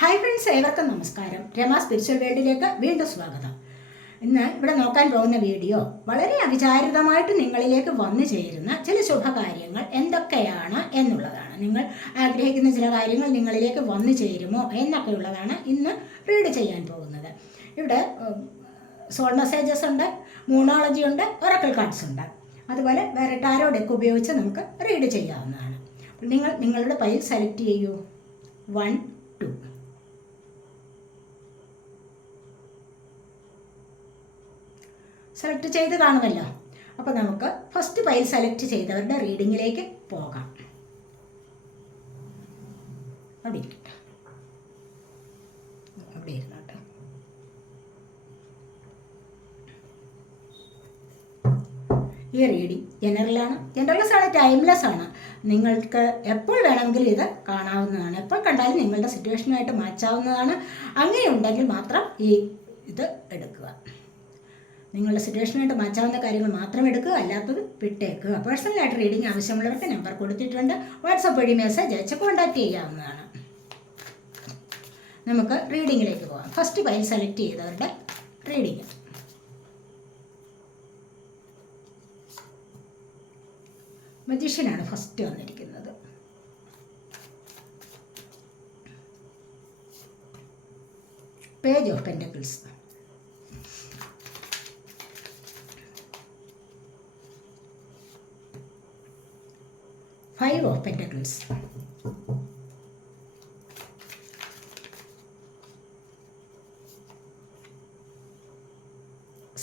Hi friends, ഏവർക്കും നമസ്കാരം. Rama spiritual വേൾഡിലേക്ക് വീണ്ടും സ്വാഗതം. ഇന്ന് ഇവിടെ നോക്കാൻ പോകുന്ന വീഡിയോ വളരെ അവിചാരിതമായിട്ട് നിങ്ങളിലേക്ക് വന്നു ചേരുന്ന ചില ശുഭകാര്യങ്ങൾ എന്തൊക്കെയാണ് എന്നുള്ളതാണ്. നിങ്ങൾ ആഗ്രഹിക്കുന്ന ചില കാര്യങ്ങൾ നിങ്ങളിലേക്ക് വന്നു ചേരുമോ എന്നൊക്കെയുള്ളതാണ് ഇന്ന് റീഡ് ചെയ്യാൻ പോകുന്നത്. ഇവിടെ സോൾ മെസ്സേജസ് ഉണ്ട്, മൂണോളജി ഉണ്ട്, ഒറക്കിൾ കാർഡ്സ് ഉണ്ട്. അതുപോലെ വേറെ ടാരോ ഡെക്ക് ഉപയോഗിച്ച് നമുക്ക് റീഡ് ചെയ്യാവുന്നതാണ്. നിങ്ങൾ നിങ്ങളുടെ പൈൽ സെലക്ട് ചെയ്യൂ. 1, 2. സെലക്ട് ചെയ്ത് കാണുമല്ലോ. അപ്പോൾ നമുക്ക് ഫസ്റ്റ് പൈൽ സെലക്ട് ചെയ്തവരുടെ റീഡിങ്ങിലേക്ക് പോകാം. അവിടെ ഇരിക്കട്ടെ, അവിടെ ഇരുന്നോട്ടെ. ഈ റീഡിങ് ജനറൽലെസ് ആണ്, ടൈംലെസ് ആണ്. നിങ്ങൾക്ക് എപ്പോൾ വേണമെങ്കിലും ഇത് കാണാവുന്നതാണ്. എപ്പോൾ കണ്ടാലും നിങ്ങളുടെ സിറ്റുവേഷനുമായിട്ട് മാച്ചാവുന്നതാണ്. അങ്ങനെ ഉണ്ടെങ്കിൽ മാത്രം ഇത് എടുക്കുക. നിങ്ങളുടെ സിറ്റുവേഷനായിട്ട് മാറ്റാവുന്ന കാര്യങ്ങൾ മാത്രം എടുക്കുക, അല്ലാത്തത് വിട്ടേക്കുക. പേഴ്സണലായിട്ട് റീഡിംഗ് ആവശ്യമുള്ളവർക്ക് നമ്പർ കൊടുത്തിട്ടുണ്ട്. വാട്സപ്പ് വഴി മെസ്സേജ് അയച്ച് കോൺടാക്ട് ചെയ്യാവുന്നതാണ്. നമുക്ക് റീഡിങ്ങിലേക്ക് പോകാം. ഫസ്റ്റ് പൈൽ സെലക്ട് ചെയ്തവരുടെ റീഡിങ്. മജീഷ്യനാണ് ഫസ്റ്റ് വന്നിരിക്കുന്നത്. Page of pentacles, Five of Pentacles,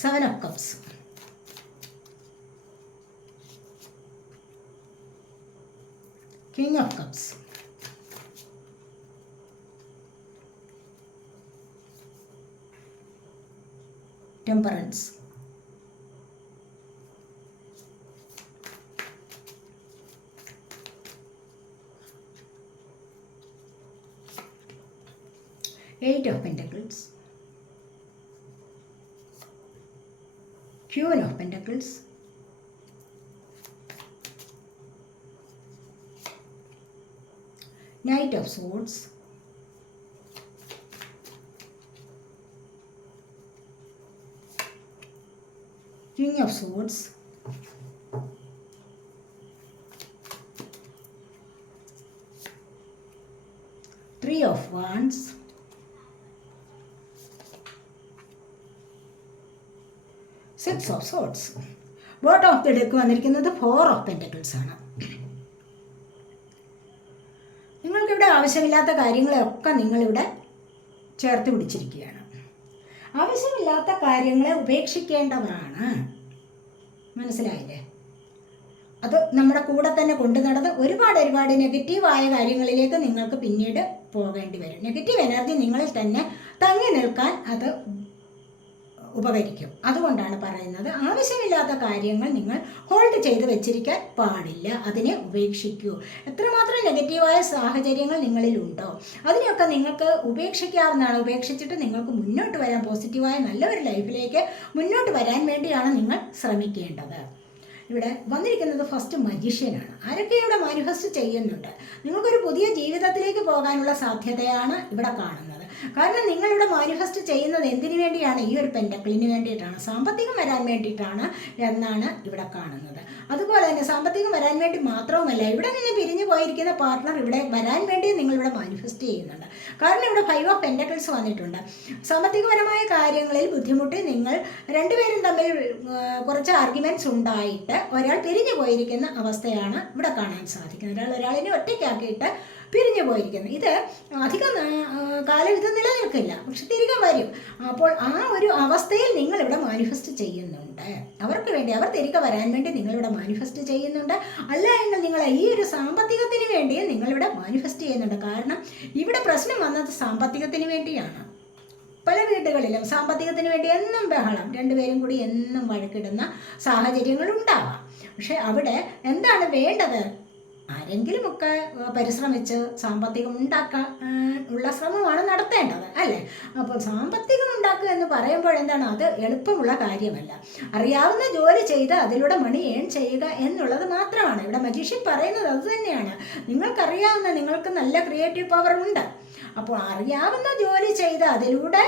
Seven of Cups, King of Cups, Temperance, Eight of Pentacles, Queen of Pentacles, Knight of Swords, King of Swords, Three of Wands, Six of Swords. Bottom of the deck വന്നിരിക്കുന്നത് Four of Pentacles ആണ്. നിങ്ങൾക്കിവിടെ ആവശ്യമില്ലാത്ത കാര്യങ്ങളെയൊക്കെ നിങ്ങളിവിടെ ചേർത്ത് പിടിച്ചിരിക്കുകയാണ്. ആവശ്യമില്ലാത്ത കാര്യങ്ങളെ ഉപേക്ഷിക്കേണ്ടവരാണ്. മനസ്സിലായില്ലേ? അത് നമ്മുടെ കൂടെ തന്നെ കൊണ്ടു നടന്ന് ഒരുപാട് നെഗറ്റീവായ കാര്യങ്ങളിലേക്ക് നിങ്ങൾക്ക് പിന്നീട് പോകേണ്ടി വരും. നെഗറ്റീവ് എനർജി നിങ്ങളിൽ തന്നെ തങ്ങി നിൽക്കാൻ അത് ഉപകരിക്കും. അതുകൊണ്ടാണ് പറയുന്നത്, ആവശ്യമില്ലാത്ത കാര്യങ്ങൾ നിങ്ങൾ ഹോൾഡ് ചെയ്ത് വെച്ചിരിക്കാൻ പാടില്ല. അതിനെ ഉപേക്ഷിക്കൂ. എത്രമാത്രം നെഗറ്റീവായ സാഹചര്യങ്ങൾ നിങ്ങളിലുണ്ടോ അതിനെയൊക്കെ നിങ്ങൾക്ക് ഉപേക്ഷിക്കാവുന്നതാണ്. ഉപേക്ഷിച്ചിട്ട് നിങ്ങൾക്ക് മുന്നോട്ട് വരാൻ, പോസിറ്റീവായ നല്ലൊരു ലൈഫിലേക്ക് മുന്നോട്ട് വരാൻ വേണ്ടിയാണ് നിങ്ങൾ ശ്രമിക്കേണ്ടത്. ഇവിടെ വന്നിരിക്കുന്നത് ഫസ്റ്റ് മജീഷ്യനാണ്. ആരൊക്കെ ഇവിടെ മാനിഫെസ്റ്റ് ചെയ്യുന്നുണ്ട്. നിങ്ങൾക്കൊരു പുതിയ ജീവിതത്തിലേക്ക് പോകാനുള്ള സാധ്യതയാണ് ഇവിടെ കാണുന്നത്. കാരണം നിങ്ങളിവിടെ മാനിഫെസ്റ്റ് ചെയ്യുന്നത് എന്തിനു വേണ്ടിയാണ്? ഈ ഒരു പെൻഡക്കിളിന് വേണ്ടിയിട്ടാണ്, സാമ്പത്തികം വരാൻ വേണ്ടിയിട്ടാണ് എന്നാണ് ഇവിടെ കാണുന്നത്. അതുപോലെ തന്നെ സാമ്പത്തികം വരാൻ വേണ്ടി മാത്രവുമല്ല, ഇവിടെ നിന്ന് പിരിഞ്ഞു പോയിരിക്കുന്ന പാർട്ട്ണർ ഇവിടെ വരാൻ വേണ്ടി നിങ്ങളിവിടെ മാനിഫെസ്റ്റ് ചെയ്യുന്നുണ്ട്. കാരണം ഇവിടെ Five of Pentacles വന്നിട്ടുണ്ട്. സാമ്പത്തികപരമായ കാര്യങ്ങളിൽ ബുദ്ധിമുട്ടി നിങ്ങൾ രണ്ടുപേരും തമ്മിൽ കുറച്ച് ആർഗ്യുമെൻറ്റ്സ് ഉണ്ടായിട്ട് ഒരാൾ പിരിഞ്ഞു പോയിരിക്കുന്ന അവസ്ഥയാണ് ഇവിടെ കാണാൻ സാധിക്കുന്നത്. ഒരാളിനെ ഒറ്റയ്ക്കാക്കിയിട്ട് പിരിഞ്ഞു പോയിരിക്കുന്നത്. ഇത് അധികം കാലം ഇത് നിലനിൽക്കില്ല, പക്ഷെ തിരികെ വരും. അപ്പോൾ ആ ഒരു അവസ്ഥയിൽ നിങ്ങളിവിടെ മാനിഫെസ്റ്റ് ചെയ്യുന്നുണ്ട്. അവർക്ക് വേണ്ടി, അവർ തിരികെ വരാൻ വേണ്ടി നിങ്ങളിവിടെ മാനിഫെസ്റ്റ് ചെയ്യുന്നുണ്ട്. അല്ല എങ്കിൽ നിങ്ങൾ ഈ ഒരു സാമ്പത്തികത്തിന് വേണ്ടി നിങ്ങളിവിടെ മാനിഫെസ്റ്റ് ചെയ്യുന്നുണ്ട്. കാരണം ഇവിടെ പ്രശ്നം വന്നത് സാമ്പത്തികത്തിന് വേണ്ടിയാണ്. പല വീടുകളിലും സാമ്പത്തികത്തിന് വേണ്ടി എന്നും ബഹളം, രണ്ടുപേരും കൂടി എന്നും വഴക്കിടുന്ന സാഹചര്യങ്ങൾ ഉണ്ടാവാം. പക്ഷെ അവിടെ എന്താണ് വേണ്ടത്? ആരെങ്കിലുമൊക്കെ പരിശ്രമിച്ച് സാമ്പത്തികം ഉണ്ടാക്കാൻ ഉള്ള ശ്രമമാണ് നടത്തേണ്ടത്, അല്ലേ? അപ്പോൾ സാമ്പത്തികം ഉണ്ടാക്കുക എന്ന് പറയുമ്പോൾ എന്താണ്, അത് എളുപ്പമുള്ള കാര്യമല്ല. അറിയാവുന്ന ജോലി ചെയ്ത് അതിലൂടെ മണി ഏൺ ചെയ്യുക എന്നുള്ളത് മാത്രമാണ്. ഇവിടെ മജീഷ്യൻ പറയുന്നത് അത് തന്നെയാണ്. നിങ്ങൾക്കറിയാവുന്ന, നിങ്ങൾക്ക് നല്ല ക്രിയേറ്റീവ് പവർ ഉണ്ട്. അപ്പോൾ അറിയാവുന്ന ജോലി ചെയ്ത് അതിലൂടെ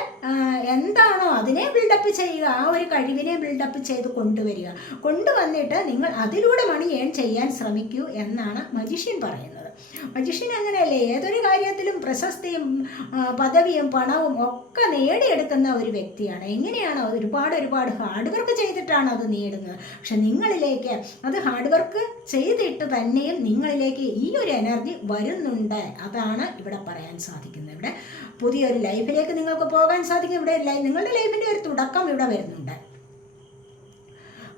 എന്താണോ അതിനെ ബിൽഡപ്പ് ചെയ്യുക, ആ ഒരു കഴിവിനെ ബിൽഡപ്പ് ചെയ്ത് കൊണ്ടുവന്നിട്ട് നിങ്ങൾ അതിലൂടെ മണി ഏൺ ചെയ്യാൻ ശ്രമിക്കൂ എന്നാണ് മജീഷ്യൻ പറയുന്നത്. മജീഷ്യൻ അങ്ങനെയല്ലേ, ഏതൊരു കാര്യത്തിലും പ്രശസ്തിയും പദവിയും പണവും ഒക്കെ നേടിയെടുക്കുന്ന ഒരു വ്യക്തിയാണ്. എങ്ങനെയാണ്? ഒരുപാട് ഹാർഡ് വർക്ക് ചെയ്തിട്ടാണ് അത് നേടുന്നത്. പക്ഷെ നിങ്ങളിലേക്ക് അത് ഹാർഡ് വർക്ക് ചെയ്തിട്ട് തന്നെയും നിങ്ങളിലേക്ക് ഈ ഒരു എനർജി വരുന്നുണ്ട്. അതാണ് ഇവിടെ പറയാൻ സാധിക്കുന്നത്. ഇവിടെ പുതിയൊരു ലൈഫിലേക്ക് നിങ്ങൾക്ക് പോകാൻ സാധിക്കും. ഇവിടെ നിങ്ങളുടെ ലൈഫിൻ്റെ ഒരു തുടക്കം ഇവിടെ വരുന്നുണ്ട്.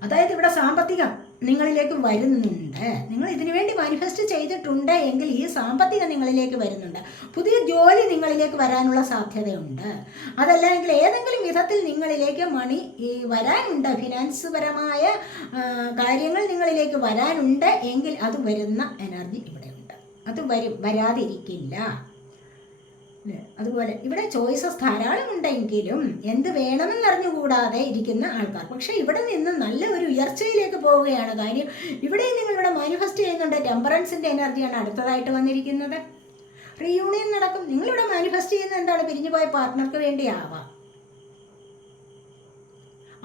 അതായത് ഇവിടെ സാമ്പത്തികം നിങ്ങളിലേക്ക് വരുന്നുണ്ട്. നിങ്ങൾ ഇതിനു വേണ്ടി മാനിഫെസ്റ്റ് ചെയ്തിട്ടുണ്ട് എങ്കിൽ ഈ സാമ്പത്തികം നിങ്ങളിലേക്ക് വരുന്നുണ്ട്. പുതിയ ജോലി നിങ്ങളിലേക്ക് വരാനുള്ള സാധ്യതയുണ്ട്. അതല്ല എങ്കിൽ ഏതെങ്കിലും വിധത്തിൽ നിങ്ങളിലേക്ക് മണി വരാനുണ്ട്, ഫിനാൻസ് പരമായ കാര്യങ്ങൾ നിങ്ങളിലേക്ക് വരാനുണ്ട് എങ്കിൽ അത് വരുന്ന എനർജി ഇവിടെയുണ്ട്. അത് വരാതിരിക്കില്ല. അതുപോലെ ഇവിടെ ചോയ്സസ് ധാരാളം ഉണ്ടെങ്കിലും എന്ത് വേണമെന്നറിഞ്ഞുകൂടാതെ ഇരിക്കുന്ന ആൾക്കാർ. പക്ഷെ ഇവിടെ നിന്ന് നല്ല ഒരു ഉയർച്ചയിലേക്ക് പോവുകയാണ് കാര്യം. ഇവിടെ നിങ്ങളിവിടെ മാനിഫെസ്റ്റ് ചെയ്യുന്നുണ്ട്. ടെമ്പറൻസിൻ്റെ എനർജിയാണ് അടുത്തതായിട്ട് വന്നിരിക്കുന്നത്. റീയൂണിയൻ നടക്കും. നിങ്ങളിവിടെ മാനിഫെസ്റ്റ് ചെയ്യുന്നത് എന്താണ്? പിരിഞ്ഞുപോയ പാർട്ട്ണർക്ക് വേണ്ടിയാവാം.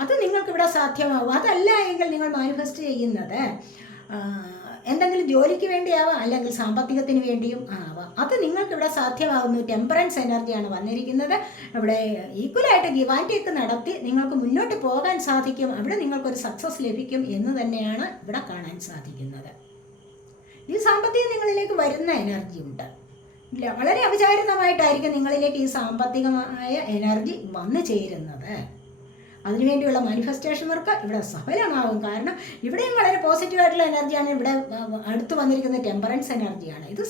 അത് നിങ്ങൾക്കിവിടെ സാധ്യമാവും. അതല്ല എങ്കിൽ നിങ്ങൾ മാനിഫെസ്റ്റ് ചെയ്യുന്നത് എന്തെങ്കിലും ജോലിക്ക് വേണ്ടിയാവാം, അല്ലെങ്കിൽ സാമ്പത്തികത്തിന് വേണ്ടിയും ആവാം. അത് നിങ്ങൾക്കിവിടെ സാധ്യമാകുന്നു. ടെമ്പറൻസ് എനർജിയാണ് വന്നിരിക്കുന്നത്. ഇവിടെ ഈക്വലായിട്ട് ഗിവ് ആൻഡ് ടേക്ക് നടത്തി നിങ്ങൾക്ക് മുന്നോട്ട് പോകാൻ സാധിക്കും. അവിടെ നിങ്ങൾക്കൊരു സക്സസ് ലഭിക്കും എന്ന് തന്നെയാണ് ഇവിടെ കാണാൻ സാധിക്കുന്നത്. ഈ സാമ്പത്തികം നിങ്ങളിലേക്ക് വരുന്ന എനർജി ഉണ്ട്. വളരെ അവിചാരിതമായിട്ടായിരിക്കും നിങ്ങളിലേക്ക് ഈ സാമ്പത്തികമായ എനർജി വന്നു ചേരുന്നത്. അതിനുവേണ്ടിയുള്ള മാനിഫെസ്റ്റേഷൻ വർക്ക് ഇവിടെ സഫലമാകും. കാരണം ഇവിടെയും വളരെ പോസിറ്റീവായിട്ടുള്ള എനർജിയാണ്. ഇവിടെ അടുത്ത് വന്നിരിക്കുന്ന ടെമ്പറൻസ് എനർജിയാണ്. ഇത്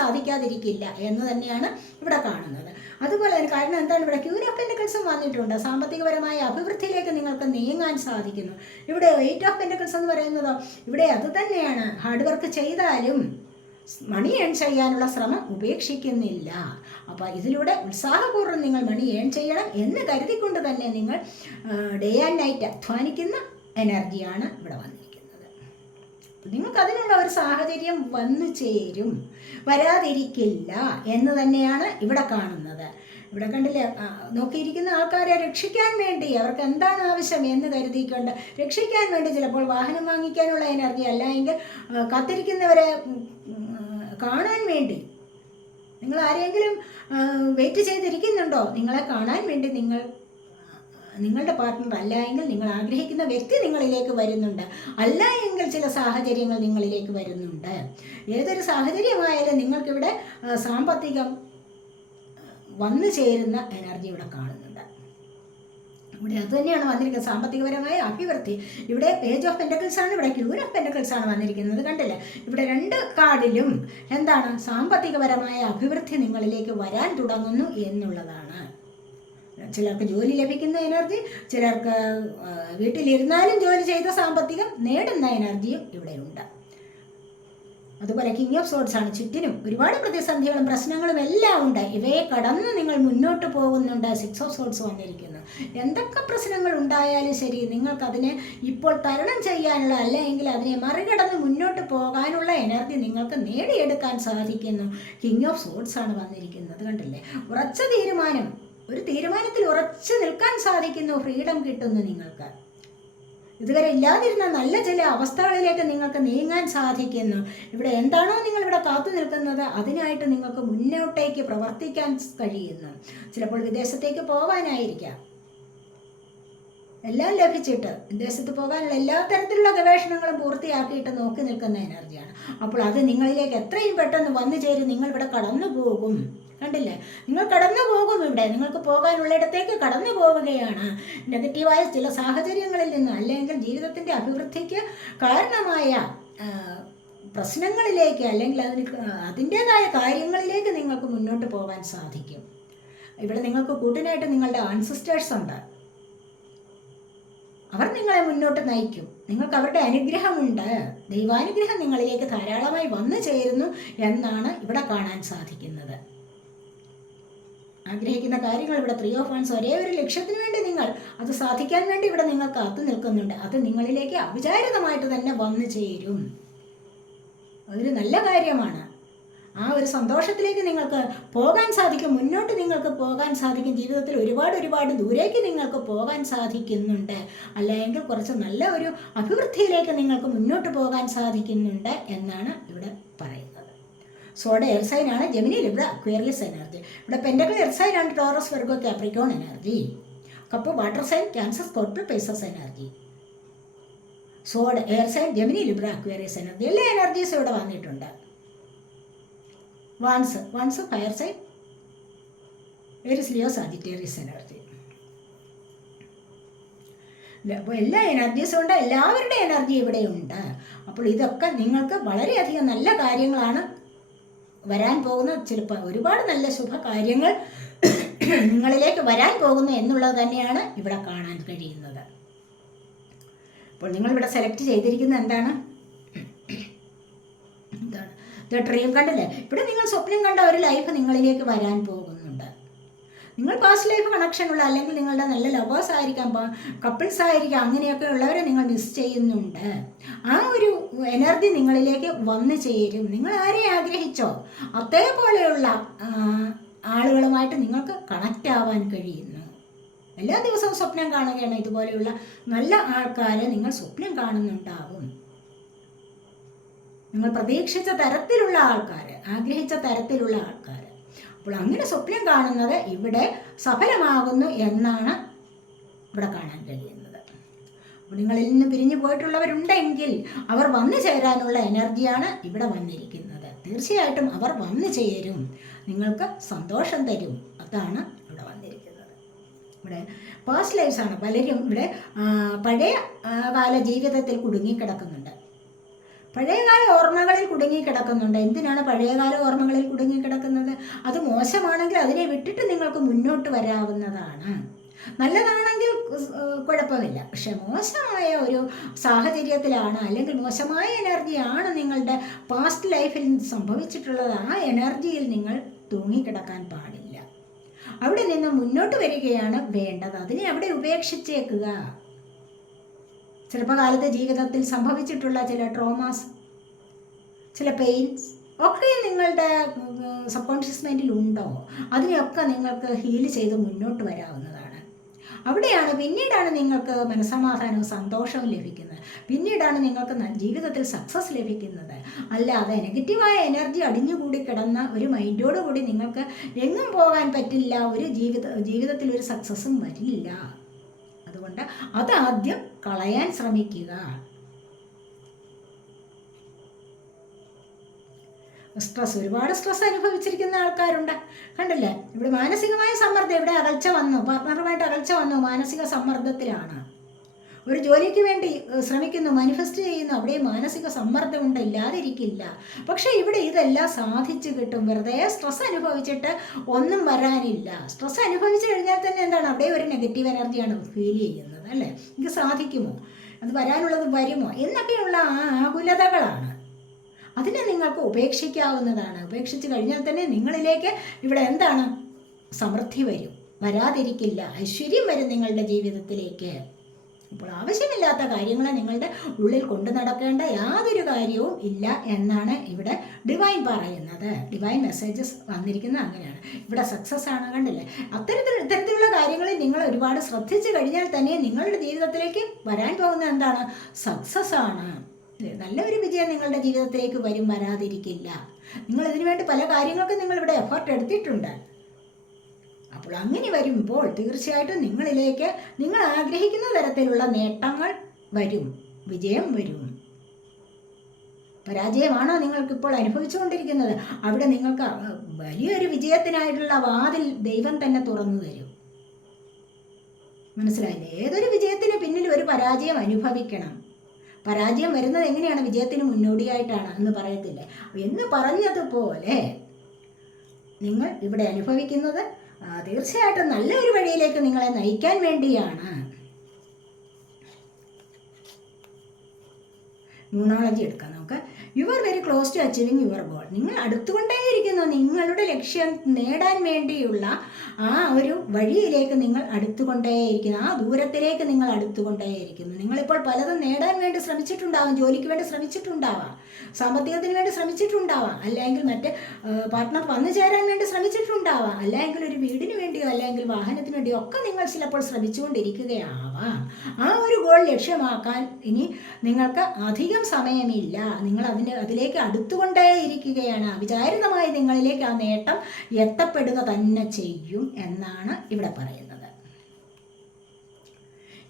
സാധിക്കാതിരിക്കില്ല എന്ന് തന്നെയാണ് ഇവിടെ കാണുന്നത്. അതുപോലെ തന്നെ കാരണം എന്താണ്, ഇവിടെ ക്യൂൻ ഓഫ് പെന്റക്കിൾസും വന്നിട്ടുണ്ട്. സാമ്പത്തികപരമായ അഭിവൃദ്ധിയിലേക്ക് നിങ്ങൾക്ക് നീങ്ങാൻ സാധിക്കുന്നു. ഇവിടെ 8 ഓഫ് പെന്റക്കിൾസ് എന്ന് പറയുന്നതോ ഇവിടെ അത് തന്നെയാണ്. ഹാർഡ് വർക്ക് ചെയ്താലും മണി ഏൺ ചെയ്യാനുള്ള ശ്രമം ഉപേക്ഷിക്കുന്നില്ല. അപ്പോൾ ഇതിലൂടെ ഉത്സാഹപൂർവ്വം നിങ്ങൾ മണി ഏൺ ചെയ്യണം എന്ന് കരുതിക്കൊണ്ട് തന്നെ നിങ്ങൾ ഡേ ആൻഡ് നൈറ്റ് അധ്വാനിക്കുന്ന എനർജിയാണ് ഇവിടെ വന്നിരിക്കുന്നത്. നിങ്ങൾക്ക് അതിനുള്ള ഒരു സാഹചര്യം വന്നു ചേരും, വരാതിരിക്കില്ല എന്ന് തന്നെയാണ് ഇവിടെ കാണുന്നത്. ഇവിടെ കണ്ടില്ലേ, നോക്കിയിരിക്കുന്ന ആൾക്കാരെ രക്ഷിക്കാൻ വേണ്ടി അവർക്ക് എന്താണ് ആവശ്യം എന്ന് കരുതിക്കൊണ്ട് രക്ഷിക്കാൻ വേണ്ടി ചിലപ്പോൾ വാഹനം വാങ്ങിക്കാനുള്ള എനർജി, അല്ല എങ്കിൽ കാത്തിരിക്കുന്നവരെ കാണാൻ വേണ്ടി, നിങ്ങൾ ആരെങ്കിലും വെയിറ്റ് ചെയ്തിരിക്കുന്നുണ്ടോ നിങ്ങളെ കാണാൻ വേണ്ടി, നിങ്ങളുടെ പാർട്ട്ണർ അല്ല എങ്കിൽ നിങ്ങൾ ആഗ്രഹിക്കുന്ന വ്യക്തി നിങ്ങളിലേക്ക് വരുന്നുണ്ട്, അല്ല എങ്കിൽ ചില സാഹചര്യങ്ങൾ നിങ്ങളിലേക്ക് വരുന്നുണ്ട്. ഏതൊരു സാഹചര്യമായാലും നിങ്ങൾക്കിവിടെ സാമ്പത്തികം വന്നു ചേരുന്ന എനർജി ഇവിടെ കാണുന്നുണ്ട്. ഇവിടെ അത് തന്നെയാണ് വന്നിരിക്കുന്നത്, സാമ്പത്തികപരമായ അഭിവൃദ്ധി. ഇവിടെ പേജ് ഓഫ് പെന്റക്കിൾസ് ആണ്, ഇവിടെ ക്യൂൻ ഓഫ് പെന്റക്കിൾസ് ആണ് വന്നിരിക്കുന്നത്. കണ്ടില്ലേ, ഇവിടെ 2 കാർഡിലും എന്താണ്, സാമ്പത്തികപരമായ അഭിവൃദ്ധി നിങ്ങളിലേക്ക് വരാൻ തുടങ്ങുന്നു എന്നുള്ളതാണ്. ചിലർക്ക് ജോലി ലഭിക്കുന്ന എനർജി, ചിലർക്ക് വീട്ടിലിരുന്നാലും ജോലി ചെയ്ത സാമ്പത്തികം നേടുന്ന എനർജിയും ഇവിടെയുണ്ട്. അതുപോലെ കിങ് ഓഫ് സോർഡ്സ് ആണ്. ചുറ്റിനും ഒരുപാട് പ്രതിസന്ധികളും പ്രശ്നങ്ങളും എല്ലാം ഉണ്ട്. ഇവയെ കടന്ന് നിങ്ങൾ മുന്നോട്ട് പോകുന്നുണ്ട്. 6 ഓഫ് സോർഡ്സ് വന്നിരിക്കുന്നു. എന്തൊക്കെ പ്രശ്നങ്ങൾ ഉണ്ടായാലും ശരി, നിങ്ങൾക്കതിനെ ഇപ്പോൾ തരണം ചെയ്യാനുള്ള, അല്ലെങ്കിൽ അതിനെ മറികടന്ന് മുന്നോട്ട് പോകാനുള്ള എനർജി നിങ്ങൾക്ക് നേടിയെടുക്കാൻ സാധിക്കുന്നു. കിങ് ഓഫ് സോർഡ്സ് ആണ് വന്നിരിക്കുന്നത്. കണ്ടില്ലേ, ഉറച്ച തീരുമാനം, ഒരു തീരുമാനത്തിൽ ഉറച്ചു നിൽക്കാൻ സാധിക്കുന്നു. ഫ്രീഡം കിട്ടുന്നു നിങ്ങൾക്ക്. ഇതുവരെ ഇല്ലാതിരുന്ന നല്ല ചില അവസ്ഥകളിലേക്ക് നിങ്ങൾക്ക് നീങ്ങാൻ സാധിക്കുന്നു. ഇവിടെ എന്താണോ നിങ്ങളിവിടെ കാത്തു നിൽക്കുന്നത് അതിനായിട്ട് നിങ്ങൾക്ക് മുന്നോട്ടേക്ക് പ്രവർത്തിക്കാൻ കഴിയുന്നു. ചിലപ്പോൾ വിദേശത്തേക്ക് പോകാനായിരിക്കാം, എല്ലാം ലഭിച്ചിട്ട് വിദേശത്ത് പോകാനുള്ള എല്ലാ തരത്തിലുള്ള ഗവേഷണങ്ങളും പൂർത്തിയാക്കിയിട്ട് നോക്കി നിൽക്കുന്ന എനർജിയാണ്. അപ്പോൾ അത് നിങ്ങളിലേക്ക് എത്രയും പെട്ടെന്ന് വന്നു ചേരും. നിങ്ങളിവിടെ കടന്നു പോകും. കണ്ടില്ലേ, നിങ്ങൾ കടന്നു പോകും. ഇവിടെ നിങ്ങൾക്ക് പോകാനുള്ളിടത്തേക്ക് കടന്നു പോവുകയാണ്. നെഗറ്റീവായ ചില സാഹചര്യങ്ങളിൽ നിന്ന്, അല്ലെങ്കിൽ ജീവിതത്തിൻ്റെ അഭിവൃദ്ധിക്ക് കാരണമായ പ്രശ്നങ്ങളിലേക്ക്, അല്ലെങ്കിൽ അതിൻ്റേതായ കാര്യങ്ങളിലേക്ക് നിങ്ങൾക്ക് മുന്നോട്ട് പോകാൻ സാധിക്കും. ഇവിടെ നിങ്ങൾക്ക് കൂട്ടിനായിട്ട് നിങ്ങളുടെ ആൻസിസ്റ്റേഴ്സ് ഉണ്ട്. അവർ നിങ്ങളെ മുന്നോട്ട് നയിക്കും. നിങ്ങൾക്ക് അവരുടെ അനുഗ്രഹമുണ്ട്. ദൈവാനുഗ്രഹം നിങ്ങളിലേക്ക് ധാരാളമായി വന്നു ചേരുന്നു എന്നാണ് ഇവിടെ കാണാൻ സാധിക്കുന്നത്. ആഗ്രഹിക്കുന്ന കാര്യങ്ങൾ ഇവിടെ 3 ഓഫ് വൺസ് ഒരേ ഒരു ലക്ഷ്യത്തിന് വേണ്ടി നിങ്ങൾ അത് സാധിക്കാൻ വേണ്ടി ഇവിടെ നിങ്ങൾ കാത്തു നിൽക്കുന്നുണ്ട്. അത് നിങ്ങളിലേക്ക് അവിചാരിതമായിട്ട് തന്നെ വന്നു ചേരും. അതൊരു നല്ല കാര്യമാണ്. ആ ഒരു സന്തോഷത്തിലേക്ക് നിങ്ങൾക്ക് പോകാൻ സാധിക്കും. മുന്നോട്ട് നിങ്ങൾക്ക് പോകാൻ സാധിക്കും. ജീവിതത്തിൽ ഒരുപാട് ദൂരേക്ക് നിങ്ങൾക്ക് പോകാൻ സാധിക്കുന്നുണ്ട്. അല്ലെങ്കിൽ കുറച്ച് നല്ല ഒരു അഭിവൃദ്ധിയിലേക്ക് നിങ്ങൾക്ക് മുന്നോട്ട് പോകാൻ സാധിക്കുന്നുണ്ട് എന്നാണ് ഇവിടെ പറയുന്നത്. സോഡ് എയർ സൈനാണ്, ജെമിനി, ലിബ്ര, അക്വേറിയസ് എനർജി. ഇവിടെ പെൻറ്റക്കിൾ എയർ സൈനാണ്, Taurus, Virgo, Capricorn energy. Cup water sign, Cancer, Scorpio, Pisces energy. Sword air sign, Gemini, Libra, Aquarius energy. എല്ലാ എനർജീസും ഇവിടെ വന്നിട്ടുണ്ട്. Wands fire sign, Aries, Leo, Sagittarius energy. അപ്പോൾ എല്ലാ എനർജീസും ഉണ്ട്, എല്ലാവരുടെ എനർജി ഇവിടെയുണ്ട്. അപ്പോൾ ഇതൊക്കെ നിങ്ങൾക്ക് വളരെയധികം നല്ല കാര്യങ്ങളാണ് വരാൻ പോകുന്ന. ചിലപ്പോൾ ഒരുപാട് നല്ല ശുഭകാര്യങ്ങൾ നിങ്ങളിലേക്ക് വരാൻ പോകുന്നു എന്നുള്ളത് തന്നെയാണ് ഇവിടെ കാണാൻ കഴിയുന്നത്. അപ്പോൾ നിങ്ങളിവിടെ സെലക്ട് ചെയ്തിരിക്കുന്നത് എന്താണ്? ഡ്രീം കണ്ടല്ലേ? ഇവിടെ നിങ്ങൾ സ്വപ്നം കണ്ട ഒരു ലൈഫ് നിങ്ങളിലേക്ക് വരാൻ പോകുന്നുണ്ട്. നിങ്ങൾ പാസ്റ്റ് ലൈഫ് കണക്ഷനുള്ള, അല്ലെങ്കിൽ നിങ്ങളുടെ നല്ല ലവേഴ്സ് ആയിരിക്കാം, കപ്പിൾസ് ആയിരിക്കാം, അങ്ങനെയൊക്കെ ഉള്ളവരെ നിങ്ങൾ മിസ് ചെയ്യുന്നുണ്ട്. ആ ഒരു എനർജി നിങ്ങളിലേക്ക് വന്നു ചേരും. നിങ്ങൾ ആരെ ആഗ്രഹിച്ചോ അതേപോലെയുള്ള ആളുകളുമായിട്ട് നിങ്ങൾക്ക് കണക്റ്റ് ആവാൻ കഴിയുന്നു. എല്ലാ ദിവസവും സ്വപ്നം കാണുകയാണ്. ഇതുപോലെയുള്ള നല്ല ആൾക്കാരെ നിങ്ങൾ സ്വപ്നം കാണുന്നുണ്ടാവും. നിങ്ങൾ പ്രതീക്ഷിച്ച തരത്തിലുള്ള ആൾക്കാർ, ആഗ്രഹിച്ച തരത്തിലുള്ള ആൾക്കാർ. അപ്പോൾ അങ്ങനെ സ്വപ്നം കാണുന്നത് ഇവിടെ സഫലമാകുന്നു എന്നാണ് ഇവിടെ കാണാൻ കഴിയുന്നത്. അപ്പോൾ നിങ്ങളിൽ നിന്ന് പിരിഞ്ഞു പോയിട്ടുള്ളവരുണ്ടെങ്കിൽ അവർ വന്നു ചേരാനുള്ള എനർജിയാണ് ഇവിടെ വന്നിരിക്കുന്നത്. തീർച്ചയായിട്ടും അവർ വന്നു ചേരും, നിങ്ങൾക്ക് സന്തോഷം തരും. അതാണ് ഇവിടെ വന്നിരിക്കുന്നത്. ഇവിടെ പാസ്റ്റ് ലൈഫ്സാണ്. പലരും ഇവിടെ പഴയ കാല ജീവിതത്തിൽ കുടുങ്ങിക്കിടക്കുന്നുണ്ട്. പഴയകാല ഓർമ്മകളിൽ കുടുങ്ങിക്കിടക്കുന്നുണ്ട്. എന്തിനാണ് പഴയകാല ഓർമ്മകളിൽ കുടുങ്ങിക്കിടക്കുന്നത്? അത് മോശമാണെങ്കിൽ അതിനെ വിട്ടിട്ട് നിങ്ങൾക്ക് മുന്നോട്ട് വരാവുന്നതാണ്. നല്ലതാണെങ്കിൽ കുഴപ്പമില്ല. പക്ഷെ മോശമായ ഒരു സാഹചര്യത്തിലാണ്, അല്ലെങ്കിൽ മോശമായ എനർജിയാണ് നിങ്ങളുടെ പാസ്റ്റ് ലൈഫിൽ സംഭവിച്ചിട്ടുള്ളത്. ആ എനർജിയിൽ നിങ്ങൾ തൂങ്ങിക്കിടക്കാൻ പാടില്ല. അവിടെ നിന്ന് മുന്നോട്ട് വരികയാണ് വേണ്ടത്. അതിനെ അവിടെ ഉപേക്ഷിച്ചേക്കുക. ചെറുപ്പകാലത്തെ ജീവിതത്തിൽ സംഭവിച്ചിട്ടുള്ള ചില ട്രോമാസ്, ചില പെയിൻസ് ഒക്കെ നിങ്ങളുടെ സബ് കോൺഷ്യസ് മൈൻഡിൽ ഉണ്ടോ? അതിനെയൊക്കെ നിങ്ങൾക്ക് ഹീൽ ചെയ്ത് മുന്നോട്ട് വരാവുന്നതാണ്. അവിടെയാണ് പിന്നീടാണ് നിങ്ങൾക്ക് മനസ്സമാധാനവും സന്തോഷവും ലഭിക്കുന്നത്. പിന്നീടാണ് നിങ്ങൾക്ക് ജീവിതത്തിൽ സക്സസ് ലഭിക്കുന്നത്. അല്ലാതെ നെഗറ്റീവായ എനർജി അടിഞ്ഞുകൂടി കിടന്ന ഒരു മൈൻഡോടുകൂടി നിങ്ങൾക്ക് എങ്ങും പോകാൻ പറ്റില്ല. ഒരു ജീവിതത്തിൽ ഒരു സക്സസ്സും വരില്ല. അതുകൊണ്ട് അതാദ്യം കളയാൻ ശ്രമിക്കുക. ഒരുപാട് സ്ട്രെസ് അനുഭവിച്ചിരിക്കുന്ന ആൾക്കാരുണ്ട്. കണ്ടില്ലേ? ഇവിടെ മാനസികമായ സമ്മർദ്ദം, ഇവിടെ അകൽച്ച വന്നു, പാർട്ട്ണറുമായിട്ട് അകൽച്ച വന്നു, മാനസിക സമ്മർദ്ദത്തിലാണ്. ഒരു ജോലിക്ക് വേണ്ടി ശ്രമിക്കുന്നു, മാനിഫെസ്റ്റ് ചെയ്യുന്നു, അവിടെ മാനസിക സമ്മർദ്ദമുണ്ട്, ഇല്ലാതിരിക്കില്ല. പക്ഷേ ഇവിടെ ഇതെല്ലാം സാധിച്ചു കിട്ടും. വെറുതെ സ്ട്രെസ് അനുഭവിച്ചിട്ട് ഒന്നും വരാനില്ല. സ്ട്രെസ് അനുഭവിച്ചു കഴിഞ്ഞാൽ തന്നെ എന്താണ്, അവിടെ ഒരു നെഗറ്റീവ് എനർജിയാണ് ഫീൽ ചെയ്യുന്നത്, അല്ലേ? ഇത് സാധിക്കുമോ, അത് വരാനുള്ളത് വരുമോ എന്നൊക്കെയുള്ള ആ ആകുലതകളാണ്. അതിനെ നിങ്ങൾക്ക് ഉപേക്ഷിക്കാവുന്നതാണ്. ഉപേക്ഷിച്ച് കഴിഞ്ഞാൽ തന്നെ നിങ്ങളിലേക്ക് ഇവിടെ എന്താണ്, സമൃദ്ധി വരും, വരാതിരിക്കില്ല, ഐശ്വര്യം വരും നിങ്ങളുടെ ജീവിതത്തിലേക്ക്. അപ്പോൾ ആവശ്യമില്ലാത്ത കാര്യങ്ങളെ നിങ്ങളുടെ ഉള്ളിൽ കൊണ്ടു നടക്കേണ്ട യാതൊരു കാര്യവും ഇല്ല എന്നാണ് ഇവിടെ ഡിവൈൻ പറയുന്നത്. ഡിവൈൻ മെസ്സേജസ് വന്നിരിക്കുന്നത് അങ്ങനെയാണ്. ഇവിടെ സക്സസ് ആണ്. കണ്ടില്ലേ? ഇത്തരത്തിലുള്ള കാര്യങ്ങളിൽ നിങ്ങൾ ഒരുപാട് ശ്രദ്ധിച്ചു കഴിഞ്ഞാൽ തന്നെ നിങ്ങളുടെ ജീവിതത്തിലേക്ക് വരാൻ പോകുന്ന എന്താണ്, സക്സസ് ആണ്. നല്ലൊരു വിജയം നിങ്ങളുടെ ജീവിതത്തിലേക്ക് വരും, വരാതിരിക്കില്ല. നിങ്ങൾ ഇതിനു വേണ്ടി പല കാര്യങ്ങൾക്കും നിങ്ങളിവിടെ എഫേർട്ട് എടുത്തിട്ടുണ്ട്. അപ്പോൾ അങ്ങനെ വരുമ്പോൾ തീർച്ചയായിട്ടും നിങ്ങളിലേക്ക് നിങ്ങൾ ആഗ്രഹിക്കുന്ന തരത്തിലുള്ള നേട്ടങ്ങൾ വരും, വിജയം വരും. പരാജയമാണോ നിങ്ങൾക്കിപ്പോൾ അനുഭവിച്ചുകൊണ്ടിരിക്കുന്നത്? അവിടെ നിങ്ങൾക്ക് വലിയൊരു വിജയത്തിനായിട്ടുള്ള വാതിൽ ദൈവം തന്നെ തുറന്നു തരും. മനസ്സിലായില്ലേ? ഏതൊരു വിജയത്തിന് പിന്നിൽ ഒരു പരാജയം അനുഭവിക്കണം. പരാജയം വരുന്നത് എങ്ങനെയാണ്? വിജയത്തിന് മുന്നോടിയായിട്ടാണ് എന്ന് പറയത്തില്ലേ? എന്ന് പറഞ്ഞതുപോലെ നിങ്ങൾ ഇവിടെ അനുഭവിക്കുന്നത് തീർച്ചയായിട്ടും നല്ലൊരു വഴിയിലേക്ക് നിങ്ങളെ നയിക്കാൻ വേണ്ടിയാണ്. ന്യൂമറോളജി എടുക്കാം നമുക്ക്. You are very close to achieving your goal. നിങ്ങൾ അടുത്തുകൊണ്ടേയിരിക്കുന്നു. നിങ്ങളുടെ ലക്ഷ്യം നേടാൻ വേണ്ടിയുള്ള ആ ഒരു വഴിയിലേക്ക് നിങ്ങൾ അടുത്തുകൊണ്ടേയിരിക്കുന്നു. ആ ദൂരത്തിലേക്ക് നിങ്ങൾ അടുത്തുകൊണ്ടേയിരിക്കുന്നു. നിങ്ങളിപ്പോൾ പലതും നേടാൻ വേണ്ടി ശ്രമിച്ചിട്ടുണ്ടാവാം. ജോലിക്ക് വേണ്ടി ശ്രമിച്ചിട്ടുണ്ടാവാം, സാമ്പത്തികത്തിന് വേണ്ടി ശ്രമിച്ചിട്ടുണ്ടാവാം, അല്ലെങ്കിൽ മറ്റ് പാർട്ട്ണർ വന്നു ചേരാൻ വേണ്ടി ശ്രമിച്ചിട്ടുണ്ടാവാം, അല്ലെങ്കിൽ ഒരു വീടിന് വേണ്ടിയോ അല്ലെങ്കിൽ വാഹനത്തിന് വേണ്ടിയോ ഒക്കെ നിങ്ങൾ ചിലപ്പോൾ ശ്രമിച്ചുകൊണ്ടിരിക്കുകയാവാം. ആ ഒരു ഗോൾ ലക്ഷ്യമാക്കാൻ ഇനി നിങ്ങൾക്ക് അധികം സമയമില്ല. നിങ്ങൾ അതിലേക്ക് അടുത്തുകൊണ്ടേയിരിക്കുകയാണ്. അവിചാരിതമായി നിങ്ങളിലേക്ക് ആ നേട്ടം എത്തപ്പെടുക തന്നെ ചെയ്യും എന്നാണ് ഇവിടെ പറയുന്നത്.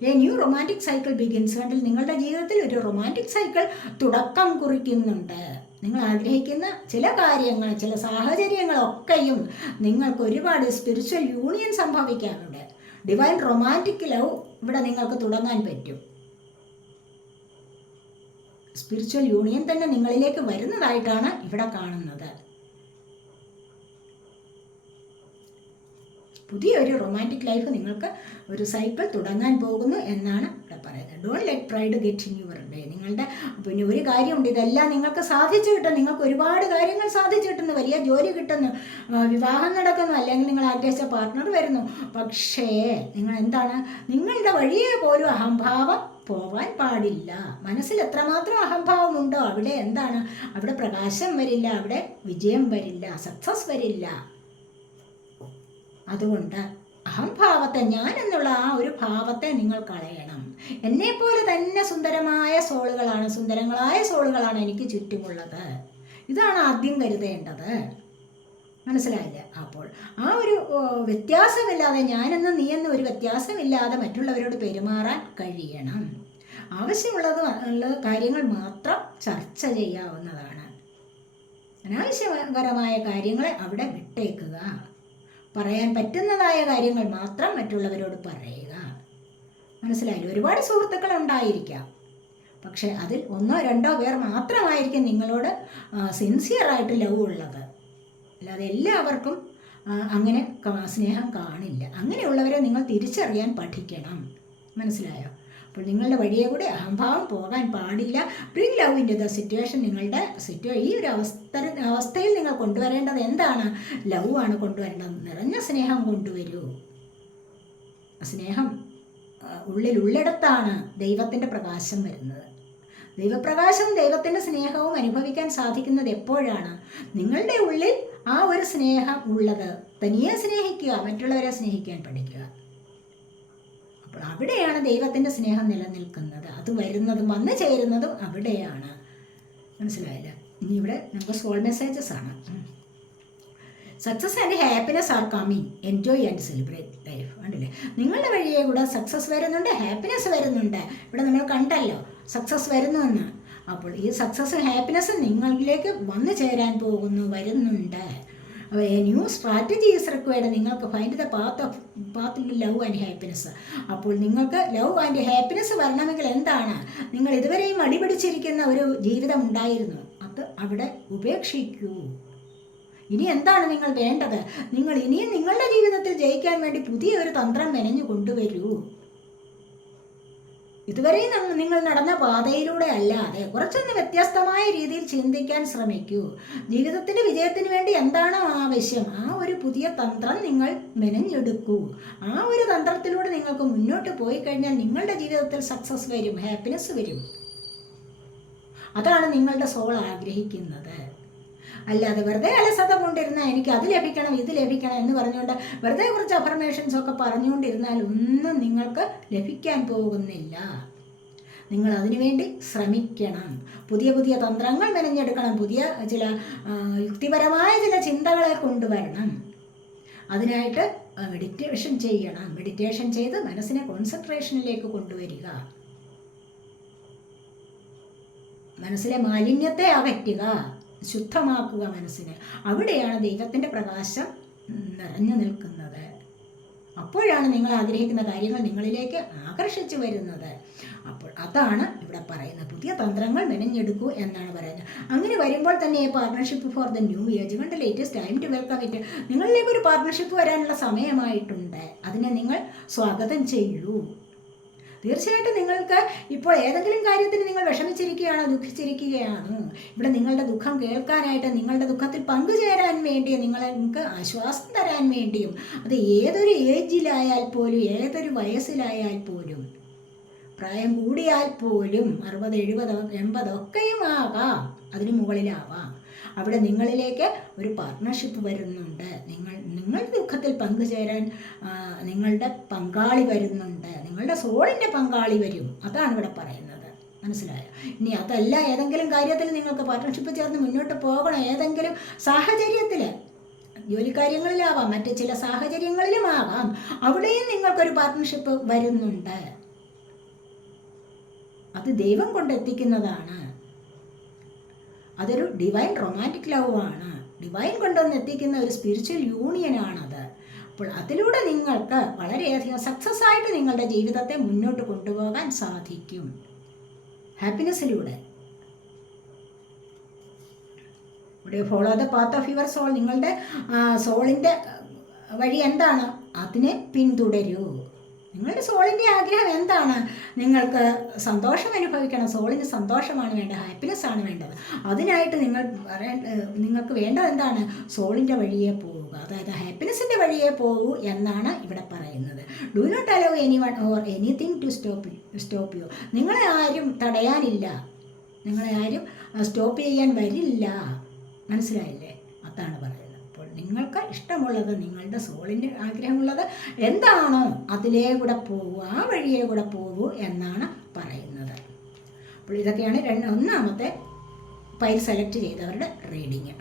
A new romantic cycle begins. കണ്ടിൽ നിങ്ങളുടെ ജീവിതത്തിൽ ഒരു റൊമാൻറ്റിക് സൈക്കിൾ തുടക്കം കുറിക്കുന്നുണ്ട്. നിങ്ങൾ ആഗ്രഹിക്കുന്ന ചില കാര്യങ്ങൾ, ചില സാഹചര്യങ്ങളൊക്കെയും നിങ്ങൾക്ക് ഒരുപാട് സ്പിരിച്വൽ യൂണിയൻ സംഭവിക്കാറുണ്ട്. ഡിവൈൻ റൊമാൻറ്റിക് ലവ് ഇവിടെ നിങ്ങൾക്ക് തുടങ്ങാൻ പറ്റും. സ്പിരിച്വൽ യൂണിയൻ തന്നെ നിങ്ങളിലേക്ക് വരുന്നതായിട്ടാണ് ഇവിടെ കാണുന്നത്. പുതിയൊരു റൊമാൻറ്റിക് ലൈഫ് നിങ്ങൾക്ക് ഒരു സൈക്കിൾ തുടങ്ങാൻ പോകുന്നു എന്നാണ് ഇവിടെ പറയുന്നത്. Don't let pride get in your day. നിങ്ങളുടെ പിന്നെ ഒരു കാര്യമുണ്ട്, ഇതെല്ലാം നിങ്ങൾക്ക് സാധിച്ചു കിട്ടും. നിങ്ങൾക്ക് ഒരുപാട് കാര്യങ്ങൾ സാധിച്ചു കിട്ടുന്നു, വലിയ ജോലി കിട്ടുന്നു, വിവാഹം നടക്കുന്നു, അല്ലെങ്കിൽ നിങ്ങൾ ആഗ്രഹിച്ച പാർട്ട്ണർ വരുന്നു. പക്ഷേ നിങ്ങൾ എന്താണ്, നിങ്ങളുടെ വഴിയെ പോലും അഹംഭാവം പോവാൻ പാടില്ല. മനസ്സിൽ എത്രമാത്രം അഹംഭാവമുണ്ടോ അവിടെ എന്താണ്, അവിടെ പ്രകാശം വരില്ല, അവിടെ വിജയം വരില്ല, സക്സസ് വരില്ല. അതുകൊണ്ട് അഹംഭാവത്തെ, ഞാൻ എന്നുള്ള ആ ഒരു ഭാവത്തെ നിങ്ങൾ കളയണം. എന്നെപ്പോലെ തന്നെ സുന്ദരമായ സോളുകളാണ്, സുന്ദരങ്ങളായ സോളുകളാണ് എനിക്ക് ചുറ്റുമുള്ളത്. ഇതാണ് ആദ്യം കരുതേണ്ടത്. മനസ്സിലായില്ലേ? അപ്പോൾ ആ ഒരു വ്യത്യാസമില്ലാതെ, ഞാനെന്ന് നീയെന്ന് ഒരു വ്യത്യാസമില്ലാതെ മറ്റുള്ളവരോട് പെരുമാറാൻ കഴിയണം. ആവശ്യമുള്ള കാര്യങ്ങൾ മാത്രം ചർച്ച ചെയ്യാവുന്നതാണ്. അനാവശ്യകരമായ കാര്യങ്ങളെ അവിടെ വിട്ടേക്കുക. പറയാൻ പറ്റുന്നതായ കാര്യങ്ങൾ മാത്രം മറ്റുള്ളവരോട് പറയുക. മനസ്സിലായില്ലേ? ഒരുപാട് സുഹൃത്തുക്കൾ ഉണ്ടായിരിക്കാം, പക്ഷേ അതിൽ ഒന്നോ രണ്ടോ പേർ മാത്രമായിരിക്കും നിങ്ങളോട് സിൻസിയറായിട്ട് ലവ് ഉള്ളത്. അല്ലാതെ എല്ലാവർക്കും അങ്ങനെ സ്നേഹം കാണില്ല. അങ്ങനെയുള്ളവരെ നിങ്ങൾ തിരിച്ചറിയാൻ പഠിക്കണം. മനസ്സിലായോ? അപ്പോൾ നിങ്ങളുടെ വഴിയെ കൂടെ അഹംഭാവം പോകാൻ പാടില്ല. Bring love in to the situation. നിങ്ങളുടെ ഈ ഒരു അവസ്ഥയിൽ നിങ്ങൾ കൊണ്ടുവരേണ്ടത് എന്താണ്? ലവ് ആണ് കൊണ്ടുവരേണ്ടത്. നിറഞ്ഞ സ്നേഹം കൊണ്ടുവരൂ. സ്നേഹം ഉള്ളിടത്താണ് ദൈവത്തിൻ്റെ പ്രകാശം വരുന്നത്. ദൈവപ്രകാശം, ദൈവത്തിൻ്റെ സ്നേഹവും അനുഭവിക്കാൻ സാധിക്കുന്നത് എപ്പോഴാണ്? നിങ്ങളുടെ ഉള്ളിൽ ആ ഒരു സ്നേഹം ഉള്ളത്. തനിയെ സ്നേഹിക്കുക, മറ്റുള്ളവരെ സ്നേഹിക്കാൻ പഠിക്കുക. അപ്പോൾ അവിടെയാണ് ദൈവത്തിൻ്റെ സ്നേഹം നിലനിൽക്കുന്നത്. അത് വരുന്നതും വന്നു ചേരുന്നതും അവിടെയാണ്. മനസ്സിലായില്ല? ഇനി ഇവിടെ നമുക്ക് സോൾ മെസ്സേജസ് ആണ്. Success and happiness are coming. Enjoy and celebrate life. കണ്ടില്ലേ? നിങ്ങളുടെ വഴിയെ കൂടെ സക്സസ് വരുന്നുണ്ട്, ഹാപ്പിനെസ് വരുന്നുണ്ട്. ഇവിടെ നമ്മൾ കണ്ടല്ലോ സക്സസ് വരുന്നുവെന്ന്. അപ്പോൾ ഈ സക്സസ്സും ഹാപ്പിനെസ്സും നിങ്ങളിലേക്ക് വന്നു ചേരാൻ പോകുന്നു, വരുന്നുണ്ട്. A new strategy is required. നിങ്ങൾക്ക് find the path to love and happiness. അപ്പോൾ നിങ്ങൾക്ക് ലവ് ആൻഡ് ഹാപ്പിനെസ് വരണമെങ്കിൽ എന്താണ്? നിങ്ങൾ ഇതുവരെയും അടിപിടിച്ചിരിക്കുന്ന ഒരു ജീവിതം ഉണ്ടായിരുന്നു, അത് അവിടെ ഉപേക്ഷിക്കൂ. ഇനി എന്താണ് നിങ്ങൾ വേണ്ടത്? നിങ്ങൾ ഇനിയും നിങ്ങളുടെ ജീവിതത്തിൽ ജയിക്കാൻ വേണ്ടി പുതിയൊരു തന്ത്രം മെനഞ്ഞു കൊണ്ടുവരൂ. ഇതുവരെയും നിങ്ങൾ നടന്ന പാതയിലൂടെ അല്ലാതെ കുറച്ചൊന്ന് വ്യത്യസ്തമായ രീതിയിൽ ചിന്തിക്കാൻ ശ്രമിക്കൂ. ജീവിതത്തിൻ്റെ വിജയത്തിന് വേണ്ടി എന്താണോ ആവശ്യം, ആ ഒരു പുതിയ തന്ത്രം നിങ്ങൾ മെനഞ്ഞെടുക്കൂ. ആ ഒരു തന്ത്രത്തിലൂടെ നിങ്ങൾക്ക് മുന്നോട്ട് പോയി കഴിഞ്ഞാൽ നിങ്ങളുടെ ജീവിതത്തിൽ സക്സസ് വരും, ഹാപ്പിനെസ് വരും. അതാണ് നിങ്ങളുടെ സോൾ ആഗ്രഹിക്കുന്നത്. അല്ലാതെ വെറുതെ അലസത കൊണ്ടിരുന്നാൽ എനിക്ക് അത് ലഭിക്കണം, ഇത് ലഭിക്കണം എന്ന് പറഞ്ഞുകൊണ്ട് വെറുതെ കുറച്ച് അഫർമേഷൻസ് ഒക്കെ പറഞ്ഞുകൊണ്ടിരുന്നാൽ ഒന്നും നിങ്ങൾക്ക് ലഭിക്കാൻ പോകുന്നില്ല. നിങ്ങൾ അതിനുവേണ്ടി ശ്രമിക്കണം. പുതിയ പുതിയ തന്ത്രങ്ങൾ മെനഞ്ഞെടുക്കണം. പുതിയ ചില യുക്തിപരമായ ചില ചിന്തകളെ കൊണ്ടുവരണം. അതിനായിട്ട് മെഡിറ്റേഷൻ ചെയ്യണം. മെഡിറ്റേഷൻ ചെയ്ത് മനസ്സിനെ കോൺസെൻട്രേഷനിലേക്ക് കൊണ്ടുവരിക. മനസ്സിലെ മാലിന്യത്തെ അകറ്റുക, ശുദ്ധമാക്കുക മനസ്സിനെ. അവിടെയാണ് ദൈവത്തിൻ്റെ പ്രകാശം നിറഞ്ഞു നിൽക്കുന്നത്. അപ്പോഴാണ് നിങ്ങൾ ആഗ്രഹിക്കുന്ന കാര്യങ്ങൾ നിങ്ങളിലേക്ക് ആകർഷിച്ചു വരുന്നത്. അപ്പോൾ അതാണ് ഇവിടെ പറയുന്നത്. പുതിയ തന്ത്രങ്ങൾ മെനഞ്ഞെടുക്കൂ എന്നാണ് പറയുന്നത്. അങ്ങനെ വരുമ്പോൾ തന്നെ partnership for the new age കൊണ്ട് latest time to welcome it. നിങ്ങളിലേക്ക് ഒരു പാർട്ട്ണർഷിപ്പ് വരാനുള്ള സമയമായിട്ടുണ്ട്. അതിനെ നിങ്ങൾ സ്വാഗതം ചെയ്യൂ. തീർച്ചയായിട്ടും നിങ്ങൾക്ക് ഇപ്പോൾ ഏതെങ്കിലും കാര്യത്തിന് നിങ്ങൾ വിഷമിച്ചിരിക്കുകയാണോ, ദുഃഖിച്ചിരിക്കുകയാണോ, ഇവിടെ നിങ്ങളുടെ ദുഃഖം കേൾക്കാനായിട്ട്, നിങ്ങളുടെ ദുഃഖത്തിൽ പങ്കുചേരാൻ വേണ്ടി, നിങ്ങൾക്ക് ആശ്വാസം തരാൻ വേണ്ടിയും, അത് ഏതൊരു ഏജിലായാൽ പോലും, ഏതൊരു വയസ്സിലായാൽ പോലും, പ്രായം കൂടിയാൽ പോലും 60, 70, 80 ഒക്കെയും ആകാം, അതിന് മുകളിലാവാം, അവിടെ നിങ്ങളിലേക്ക് ഒരു പാർട്ട്ണർഷിപ്പ് വരുന്നുണ്ട്. നിങ്ങളുടെ ദുഃഖത്തിൽ പങ്കുചേരാൻ നിങ്ങളുടെ പങ്കാളി വരുന്നുണ്ട്, നിങ്ങളുടെ സോളിൻ്റെ പങ്കാളി വരും. അതാണ് ഇവിടെ പറയുന്നത്. മനസ്സിലായോ? ഇനി അതല്ല, ഏതെങ്കിലും കാര്യത്തിൽ നിങ്ങൾക്ക് പാർട്ട്ണർഷിപ്പ് ചേർന്ന് മുന്നോട്ട് പോകണം, ഏതെങ്കിലും സാഹചര്യത്തിൽ, ജോലിക്കാര്യങ്ങളിലാവാം, മറ്റ് ചില സാഹചര്യങ്ങളിലുമാകാം, അവിടെയും നിങ്ങൾക്കൊരു പാർട്ട്ണർഷിപ്പ് വരുന്നുണ്ട്. അത് ദൈവം കൊണ്ടെത്തിക്കുന്നതാണ്. അതൊരു ഡിവൈൻ റൊമാൻറ്റിക് ലവ് ആണ്, ഡിവൈൻ കൊണ്ടുവന്ന് എത്തിക്കുന്ന ഒരു സ്പിരിച്വൽ യൂണിയനാണത്. അപ്പോൾ അതിലൂടെ നിങ്ങൾക്ക് വളരെയധികം സക്സസ് ആയിട്ട് നിങ്ങളുടെ ജീവിതത്തെ മുന്നോട്ട് കൊണ്ടുപോകാൻ സാധിക്കും, ഹാപ്പിനെസ്സിലൂടെ. ഇവിടെ follow the path of your soul, നിങ്ങളുടെ സോളിൻ്റെ വഴി എന്താണ്, അതിനെ പിന്തുടരൂ. നിങ്ങളുടെ സോളിൻ്റെ ആഗ്രഹം എന്താണ്? നിങ്ങൾക്ക് സന്തോഷം അനുഭവിക്കണം, സോളിന് സന്തോഷമാണ് വേണ്ടത്, ഹാപ്പിനെസ് ആണ് വേണ്ടത്. അതിനായിട്ട് നിങ്ങൾക്ക് വേണ്ടത് എന്താണ്? സോളിൻ്റെ വഴിയെ പോവുക, അതായത് ഹാപ്പിനെസ്സിൻ്റെ വഴിയെ പോകൂ എന്നാണ് ഇവിടെ പറയുന്നത്. Do not allow anyone or anything to stop you. നിങ്ങളെ ആരും തടയാനില്ല, നിങ്ങളെ ആരും സ്റ്റോപ്പ് ചെയ്യാൻ വരില്ല. മനസ്സിലായില്ലേ? അതാണ് പറയുന്നത്. അപ്പോൾ നിങ്ങൾക്ക് ഇഷ്ടമുള്ളത്, നിങ്ങളുടെ സോളിൻ്റെ ആഗ്രഹമുള്ളത് എന്താണോ അതിലേ കൂടെ പോകൂ, ആ വഴിയെ കൂടെ പോകൂ എന്നാണ് പറയുന്നത്. അപ്പോൾ ഇതൊക്കെയാണ് ഒന്നാമത്തെ പൈൽ സെലക്ട് ചെയ്തവരുടെ റീഡിങ്.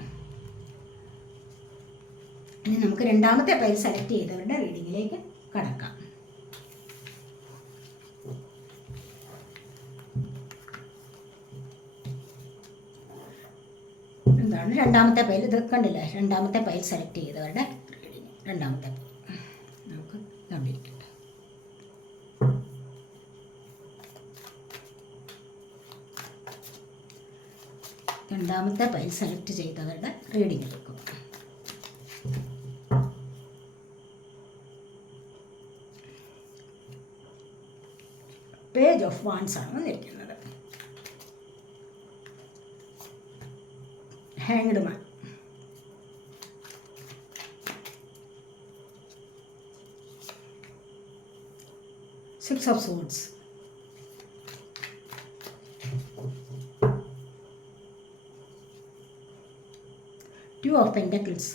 ഇനി നമുക്ക് രണ്ടാമത്തെ പൈൽ സെലക്ട് ചെയ്തവരുടെ റീഡിങ്ങിലേക്ക് കടക്കാം. എന്താണ് രണ്ടാമത്തെ പൈൽ? ഇത് കണ്ടില്ലേ, രണ്ടാമത്തെ പൈൽ സെലക്ട് ചെയ്തവരുടെ റീഡിങ്. രണ്ടാമത്തെ പൈൽ നമുക്ക് കണ്ടിരിക്കട്ടെ. രണ്ടാമത്തെ പൈൽ സെലക്ട് ചെയ്തവരുടെ റീഡിങ്ങിലേക്ക് പേജ് ഓഫ് വാൻസ് ആണ് വന്നിരിക്കുന്നത്. Hanged man, six of swords, two of pentacles,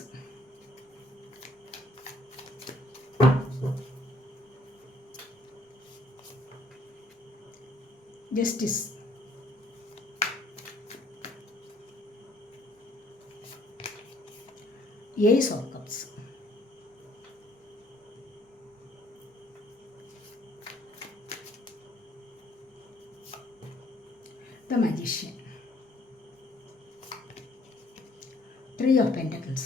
justice, Ace of Cups, the Magician, Three of Pentacles,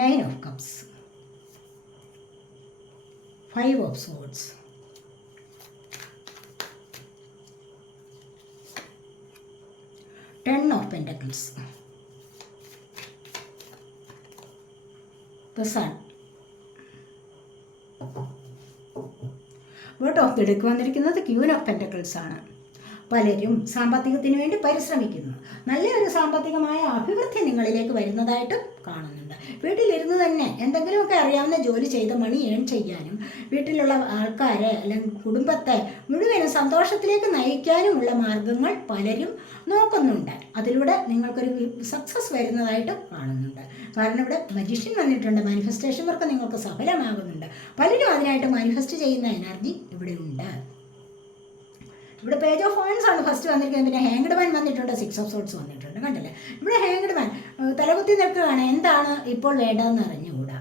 Nine of Cups, Five of Swords, Ten of Pentacles, the Sun. Word of the deck വന്നിരിക്കുന്നത് queen of pentacles ആണ്. പലരും സാമ്പത്തികത്തിന് വേണ്ടി പരിശ്രമിക്കുന്നു. നല്ലൊരു സാമ്പത്തികമായ അഭിവൃദ്ധി നിങ്ങളിലേക്ക് വരുന്നതായിട്ട് കാണുന്നുണ്ട്. വീട്ടിലിരുന്ന് തന്നെ എന്തെങ്കിലുമൊക്കെ അറിയാവുന്ന ജോലി ചെയ്ത് മണി ഏൺ ചെയ്യാനും വീട്ടിലുള്ള ആൾക്കാരെ അല്ലെങ്കിൽ കുടുംബത്തെ മുഴുവനും സന്തോഷത്തിലേക്ക് നയിക്കാനുമുള്ള മാർഗങ്ങൾ പലരും നോക്കുന്നുണ്ട്. അതിലൂടെ നിങ്ങൾക്കൊരു സക്സസ് വരുന്നതായിട്ട് കാണുന്നുണ്ട്. കാരണം ഇവിടെ മജീഷ്യൻ വന്നിട്ടുണ്ട്. മാനിഫെസ്റ്റേഷൻ വർക്ക് നിങ്ങൾക്ക് സഫലമാകുന്നുണ്ട്. പലരും അതിനായിട്ട് മാനിഫെസ്റ്റ് ചെയ്യുന്ന എനർജി ഇവിടെ ഉണ്ട്. ഇവിടെ പേജ് ഓഫ് വാൻസ് ആണ് ഫസ്റ്റ് വന്നിരിക്കുന്നത്. പിന്നെ ഹാങ്ഡ് മാൻ വന്നിട്ടുണ്ട്, സിക്സ് ഓഫ് സോർഡ്സ് വന്നിട്ടുണ്ട്. കണ്ടില്ലേ, ഇവിടെ ഹാങ്ഡ് മാൻ തലകുത്തി നിൽക്കുകയാണ്. എന്താണ് ഇപ്പോൾ വേണ്ടതെന്ന് അറിഞ്ഞുകൂടാ.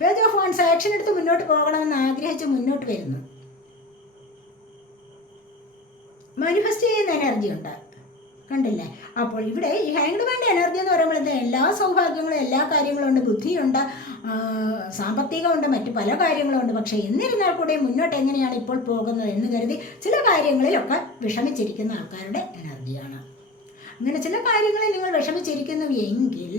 പേജ് ഓഫ് വാൻസ് ആക്ഷൻ എടുത്ത് മുന്നോട്ട് പോകണമെന്ന് ആഗ്രഹിച്ച് മുന്നോട്ട് വരുന്നു. മാനിഫെസ്റ്റ് ചെയ്യുന്ന എനർജി ഉണ്ട്. കണ്ടില്ലേ, അപ്പോൾ ഇവിടെ ഈ ഹാങ്ഡ് മാൻ്റെ എനർജി എന്ന് പറയുമ്പോൾ എല്ലാ സൗഭാഗ്യങ്ങളും എല്ലാ കാര്യങ്ങളും ഉണ്ട്, ബുദ്ധിയുണ്ട്, സാമ്പത്തികമുണ്ട്, മറ്റു പല കാര്യങ്ങളുമുണ്ട്. പക്ഷേ എന്നിരുന്നാൽ കൂടെ മുന്നോട്ട് എങ്ങനെയാണ് ഇപ്പോൾ പോകുന്നത് എന്ന് കരുതി ചില കാര്യങ്ങളിലൊക്കെ വിഷമിച്ചിരിക്കുന്ന ആൾക്കാരുടെ എനർജിയാണ്. അങ്ങനെ ചില കാര്യങ്ങളിൽ നിങ്ങൾ വിഷമിച്ചിരിക്കുന്നു എങ്കിൽ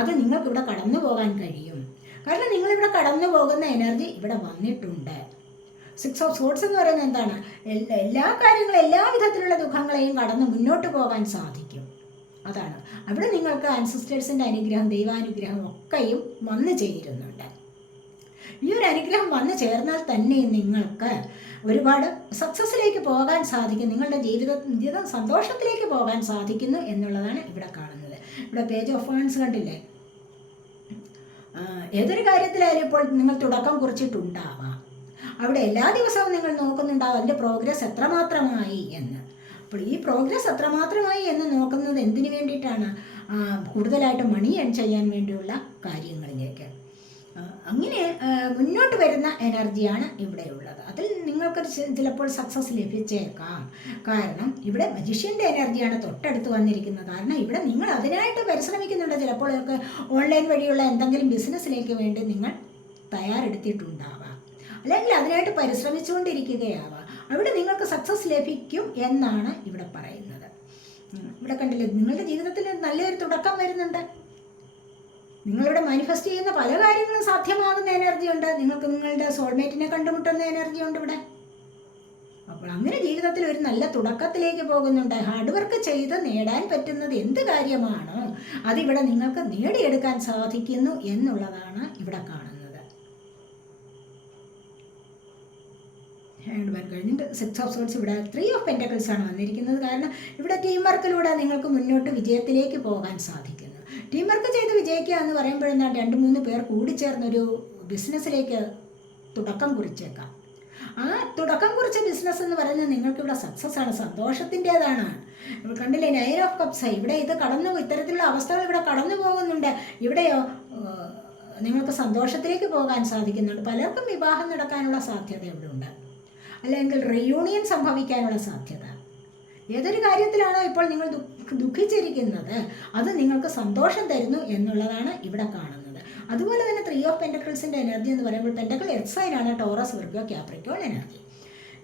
അത് നിങ്ങൾക്കിവിടെ കടന്നു പോകാൻ കഴിയും. കാരണം നിങ്ങളിവിടെ കടന്നു പോകുന്ന എനർജി ഇവിടെ വന്നിട്ടുണ്ട്. 6 ഓഫ് സോർഡ്സ് എന്ന് പറയുന്നത് എന്താണ്? എല്ലാ കാര്യങ്ങളും, എല്ലാ വിധത്തിലുള്ള ദുഃഖങ്ങളെയും കടന്ന് മുന്നോട്ട് പോകാൻ സാധിക്കും. അതാണ് അവിടെ നിങ്ങൾക്ക് ആൻസിസ്റ്റേഴ്സിൻ്റെ അനുഗ്രഹം, ദൈവാനുഗ്രഹം ഒക്കെയും വന്നു ചേരുന്നുണ്ട്. ഈ ഒരു അനുഗ്രഹം വന്നു ചേർന്നാൽ തന്നെ നിങ്ങൾക്ക് ഒരുപാട് സക്സസ്സിലേക്ക് പോകാൻ സാധിക്കും. നിങ്ങളുടെ ജീവിതം സന്തോഷത്തിലേക്ക് പോകാൻ സാധിക്കുന്നു എന്നുള്ളതാണ് ഇവിടെ കാണുന്നത്. ഇവിടെ പേജ് ഓഫ് വാൻസ് കണ്ടില്ലേ? ഏതൊരു കാര്യത്തിലായാലും ഇപ്പോൾ നിങ്ങൾ തുടക്കം കുറിച്ചിട്ടുണ്ടാവാം. അവിടെ എല്ലാ ദിവസവും നിങ്ങൾ നോക്കുന്നുണ്ടാവും അതിൻ്റെ പ്രോഗ്രസ് എത്രമാത്രമായി എന്ന്. അപ്പോൾ ഈ പ്രോഗ്രസ് എത്രമാത്രമായി എന്ന് നോക്കുന്നത് എന്തിനു വേണ്ടിയിട്ടാണ്? കൂടുതലായിട്ട് മണി ഏൺ ചെയ്യാൻ വേണ്ടിയുള്ള കാര്യങ്ങളിലേക്ക്. അങ്ങനെ മുന്നോട്ട് വരുന്ന എനർജിയാണ് ഇവിടെയുള്ളത്. അതിൽ നിങ്ങൾക്ക് ചിലപ്പോൾ സക്സസ് ലഭിച്ചേക്കാം. കാരണം ഇവിടെ മജീഷ്യൻ്റെ എനർജിയാണ് തൊട്ടടുത്ത് വന്നിരിക്കുന്നത്. കാരണം ഇവിടെ നിങ്ങൾ അതിനായിട്ട് പരിശ്രമിക്കുന്നുണ്ട്. ചിലപ്പോൾ ഓൺലൈൻ വഴിയുള്ള എന്തെങ്കിലും ബിസിനസ്സിലേക്ക് വേണ്ടി നിങ്ങൾ തയ്യാറെടുത്തിട്ടുണ്ടാവാം, അല്ലെങ്കിൽ അതിനായിട്ട് പരിശ്രമിച്ചുകൊണ്ടിരിക്കുകയാവാം. അവിടെ നിങ്ങൾക്ക് സക്സസ് ലഭിക്കും എന്നാണ് ഇവിടെ പറയുന്നത്. ഇവിടെ കണ്ടില്ലേ, നിങ്ങളുടെ ജീവിതത്തിൽ നല്ലൊരു തുടക്കം വരുന്നുണ്ട്. നിങ്ങളിവിടെ മാനിഫെസ്റ്റ് ചെയ്യുന്ന പല കാര്യങ്ങളും സാധ്യമാകുന്ന എനർജി ഉണ്ട്. നിങ്ങൾക്ക് നിങ്ങളുടെ സോൾമേറ്റിനെ കണ്ടുമുട്ടുന്ന എനർജി ഉണ്ട് ഇവിടെ. അപ്പോൾ അങ്ങനെ ജീവിതത്തിൽ ഒരു നല്ല തുടക്കത്തിലേക്ക് പോകുന്നുണ്ട്. ഹാർഡ് വർക്ക് ചെയ്ത് നേടാൻ പറ്റുന്നത് എന്ത് കാര്യമാണോ അതിവിടെ നിങ്ങൾക്ക് നേടിയെടുക്കാൻ സാധിക്കുന്നു എന്നുള്ളതാണ് ഇവിടെ കാണുന്നത്. കഴിഞ്ഞിട്ട് 6 ഓഫ് സോർഡ്സ്, ഇവിടെ 3 ഓഫ് പെന്റക്കിൾസ് ആണ് വന്നിരിക്കുന്നത്. കാരണം ഇവിടെ ടീം വർക്കിലൂടെ നിങ്ങൾക്ക് മുന്നോട്ട് വിജയത്തിലേക്ക് പോകാൻ സാധിക്കുന്നു. ടീം വർക്ക് ചെയ്ത് വിജയിക്കുക എന്ന് പറയുമ്പോഴെന്നാൽ 2-3 പേർ കൂടിച്ചേർന്നൊരു ബിസിനസ്സിലേക്ക് തുടക്കം കുറിച്ചേക്കാം. ആ തുടക്കം കുറിച്ച ബിസിനസ് എന്ന് പറയുന്നത് നിങ്ങൾക്കിവിടെ സക്സസ് ആണ്, സന്തോഷത്തിൻ്റെതാണ്. കണ്ടില്ലേ, 9 ഓഫ് കപ്സ്. ഇവിടെ ഇത് ഇത്തരത്തിലുള്ള അവസ്ഥകൾ ഇവിടെ കടന്നു പോകുന്നുണ്ട്. ഇവിടെയോ നിങ്ങൾക്ക് സന്തോഷത്തിലേക്ക് പോകാൻ സാധിക്കുന്നുണ്ട്. പലർക്കും വിവാഹം നടക്കാനുള്ള സാധ്യത ഇവിടെ ഉണ്ട്, അല്ലെങ്കിൽ റീയൂണിയൻ സംഭവിക്കാനുള്ള സാധ്യത. ഏതൊരു കാര്യത്തിലാണോ ഇപ്പോൾ നിങ്ങൾ ദുഃഖിച്ചിരിക്കുന്നത് അത് നിങ്ങൾക്ക് സന്തോഷം തരുന്നു എന്നുള്ളതാണ് ഇവിടെ കാണുന്നത്. അതുപോലെ തന്നെ 3 ഓഫ് പെന്റക്കിൾസിൻ്റെ എനർജി എന്ന് പറയുമ്പോൾ പെന്റക്കിൾ എർത്ത് സൈനാണ്, ടോറസ്, വിർഗോ, ക്യാപ്രിക്കോൺ എനർജി.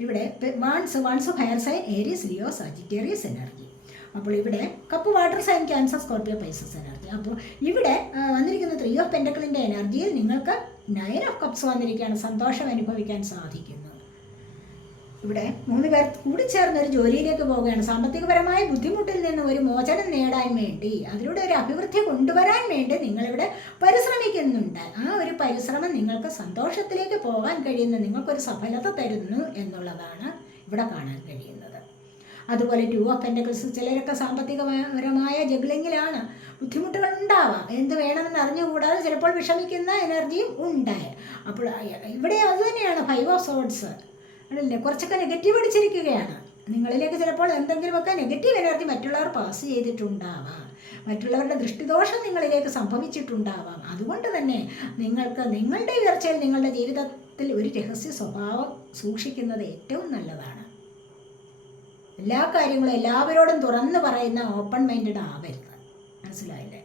ഇവിടെ wands fire sign, Aries, Leo, Sagittarius energy. അപ്പോൾ ഇവിടെ cup water sign, Cancer, Scorpio, Pisces energy. അപ്പോൾ ഇവിടെ വന്നിരിക്കുന്ന 3 ഓഫ് പെന്റക്കിളിൻ്റെ എനർജിയിൽ നിങ്ങൾക്ക് 9 ഓഫ് കപ്സ് വന്നിരിക്കുകയാണ്. സന്തോഷം അനുഭവിക്കാൻ സാധിക്കുന്നു. ഇവിടെ 3 പേർ കൂടിച്ചേർന്ന് ഒരു ജോലിയിലേക്ക് പോവുകയാണ്. സാമ്പത്തികപരമായ ബുദ്ധിമുട്ടിൽ നിന്ന് ഒരു മോചനം നേടാൻ വേണ്ടി, അതിലൂടെ ഒരു അഭിവൃദ്ധി കൊണ്ടുവരാൻ വേണ്ടി നിങ്ങളിവിടെ പരിശ്രമിക്കുന്നുണ്ട്. ആ ഒരു പരിശ്രമം നിങ്ങൾക്ക് സന്തോഷത്തിലേക്ക് പോകാൻ കഴിയുന്ന, നിങ്ങൾക്കൊരു സഫലത തരുന്നു എന്നുള്ളതാണ് ഇവിടെ കാണാൻ കഴിയുന്നത്. അതുപോലെ 2 ഓഫ് പെന്റക്കിൾസ്, ചിലരൊക്കെ സാമ്പത്തികപരമായ ജഗ്ലിങ്ങിലാണ്, ബുദ്ധിമുട്ടുകൾ ഉണ്ടാവാം. എന്ത് വേണമെന്ന് അറിഞ്ഞുകൂടാതെ ചിലപ്പോൾ വിഷമിക്കുന്ന എനർജിയും ഉണ്ട്. അപ്പോൾ ഇവിടെ അതുതന്നെയാണ് 5 ഓഫ് സോർഡ്സ്. അല്ലേ, കുറച്ചൊക്കെ നെഗറ്റീവ് അടിച്ചിരിക്കുകയാണ്. നിങ്ങളിലേക്ക് ചിലപ്പോൾ എന്തെങ്കിലുമൊക്കെ നെഗറ്റീവ് എനർജി മറ്റുള്ളവർ പാസ് ചെയ്തിട്ടുണ്ടാവാം, മറ്റുള്ളവരുടെ ദൃഷ്ടിദോഷം നിങ്ങളിലേക്ക് സംഭവിച്ചിട്ടുണ്ടാവാം. അതുകൊണ്ട് തന്നെ നിങ്ങൾക്ക് നിങ്ങളുടെ ഉയർച്ചയിൽ, നിങ്ങളുടെ ജീവിതത്തിൽ ഒരു രഹസ്യ സ്വഭാവം സൂക്ഷിക്കുന്നത് ഏറ്റവും നല്ലതാണ്. എല്ലാ കാര്യങ്ങളും എല്ലാവരോടും തുറന്നു പറയുന്ന ഓപ്പൺ മൈൻഡഡ് ആവരുത്. മനസ്സിലായില്ലേ?